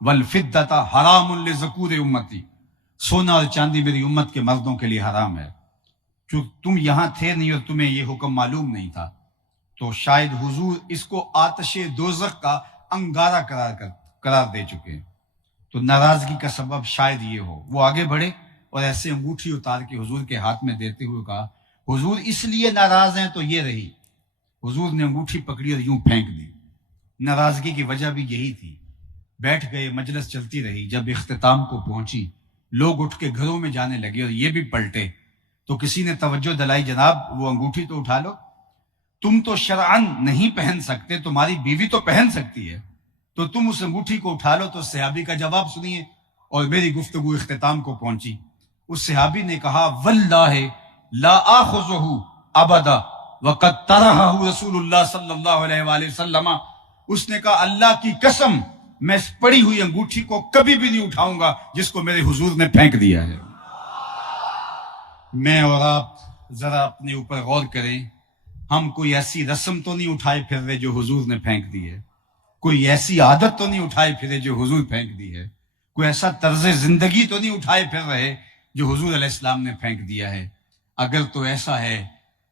والفضة حرام لذکور امتی، سونا اور چاندی میری امت کے مردوں کے لیے حرام ہے۔ جو تم یہاں تھے نہیں اور تمہیں یہ حکم معلوم نہیں تھا، تو شاید حضور اس کو آتش دوزخ کا انگارہ قرار دے چکے ہیں، تو ناراضگی کا سبب شاید یہ ہو۔ وہ آگے بڑھے اور ایسے انگوٹھی اتار کے حضور کے ہاتھ میں دیتے ہوئے کہا، حضور اس لیے ناراض ہیں تو یہ رہی۔ حضور نے انگوٹھی پکڑی اور یوں پھینک دی۔ ناراضگی کی وجہ بھی یہی تھی۔ بیٹھ گئے، مجلس چلتی رہی، جب اختتام کو پہنچی، لوگ اٹھ کے گھروں میں جانے لگے اور یہ بھی پلٹے، تو کسی نے توجہ دلائی، جناب وہ انگوٹھی تو اٹھا لو، تم تو شرعاً نہیں پہن سکتے، تمہاری بیوی تو پہن سکتی ہے، تو تم اس انگوٹھی کو اٹھا لو۔ تو صحابی کا جواب سنیے، اور میری گفتگو اختتام کو پہنچی۔ اس صحابی نے کہا، واللہ لا آخذہ ابدا وقد طرحہ رسول اللہ صلی اللہ علیہ وآلہ وسلم۔ اس نے کہا، اللہ کی قسم میں اس پڑی ہوئی انگوٹھی کو کبھی بھی نہیں اٹھاؤں گا جس کو میرے حضور نے پھینک دیا ہے۔ میں اور آپ ذرا اپنے اوپر غور کریں، ہم کوئی ایسی رسم تو نہیں اٹھائے پھر رہے جو حضور نے پھینک دی ہے، کوئی ایسی عادت تو نہیں اٹھائے پھرے جو حضور پھینک دی ہے، کوئی ایسا طرز زندگی تو نہیں اٹھائے پھر رہے جو حضور علیہ السلام نے پھینک دیا ہے۔ اگر تو ایسا ہے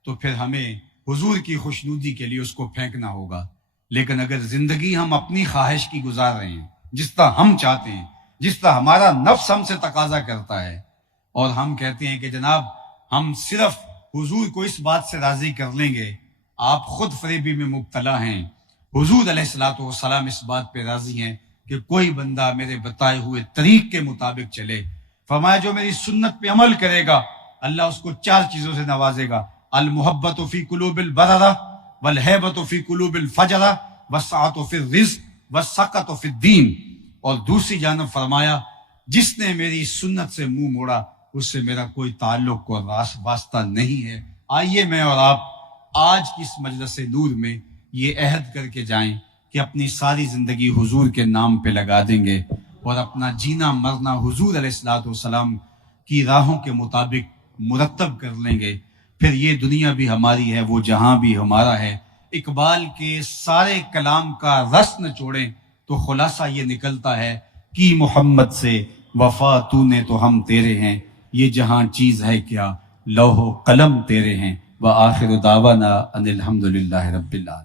تو پھر ہمیں حضور کی خوشنودی کے لیے اس کو پھینکنا ہوگا، لیکن اگر زندگی ہم اپنی خواہش کی گزار رہے ہیں، جس طرح ہم چاہتے ہیں، جس طرح ہمارا نفس ہم سے تقاضا کرتا ہے، اور ہم کہتے ہیں کہ جناب ہم صرف حضور کو اس بات سے راضی کر لیں گے، آپ خود فریبی میں مبتلا ہیں۔ حضور علیہ الصلوۃ والسلام اس بات پہ راضی ہیں کہ کوئی بندہ میرے بتائے ہوئے طریق کے مطابق چلے۔ فرمایا جو میری سنت پہ عمل کرے گا اللہ اس کو 4 چیزوں سے نوازے گا، المحبت فی قلوب البررہ والہیبت فی قلوب الفجرہ والسعۃ فی الرزق والسقۃ فی الدین۔ اور دوسری جانب فرمایا جس نے میری سنت سے منہ موڑا اس سے میرا کوئی تعلق اور واسطہ نہیں ہے۔ آئیے میں اور آپ آج کی اس مجلس نور میں یہ عہد کر کے جائیں کہ اپنی ساری زندگی حضور کے نام پہ لگا دیں گے اور اپنا جینا مرنا حضور علیہ الصلوۃ والسلام کی راہوں کے مطابق مرتب کر لیں گے، پھر یہ دنیا بھی ہماری ہے، وہ جہاں بھی ہمارا ہے۔ اقبال کے سارے کلام کا رس نچوڑیں تو خلاصہ یہ نکلتا ہے کہ محمد سے وفا تو نے تو ہم تیرے ہیں، یہ جہاں چیز ہے کیا لوح و قلم تیرے ہیں، وآخر دعوانا ان الحمدللہ رب العالمین۔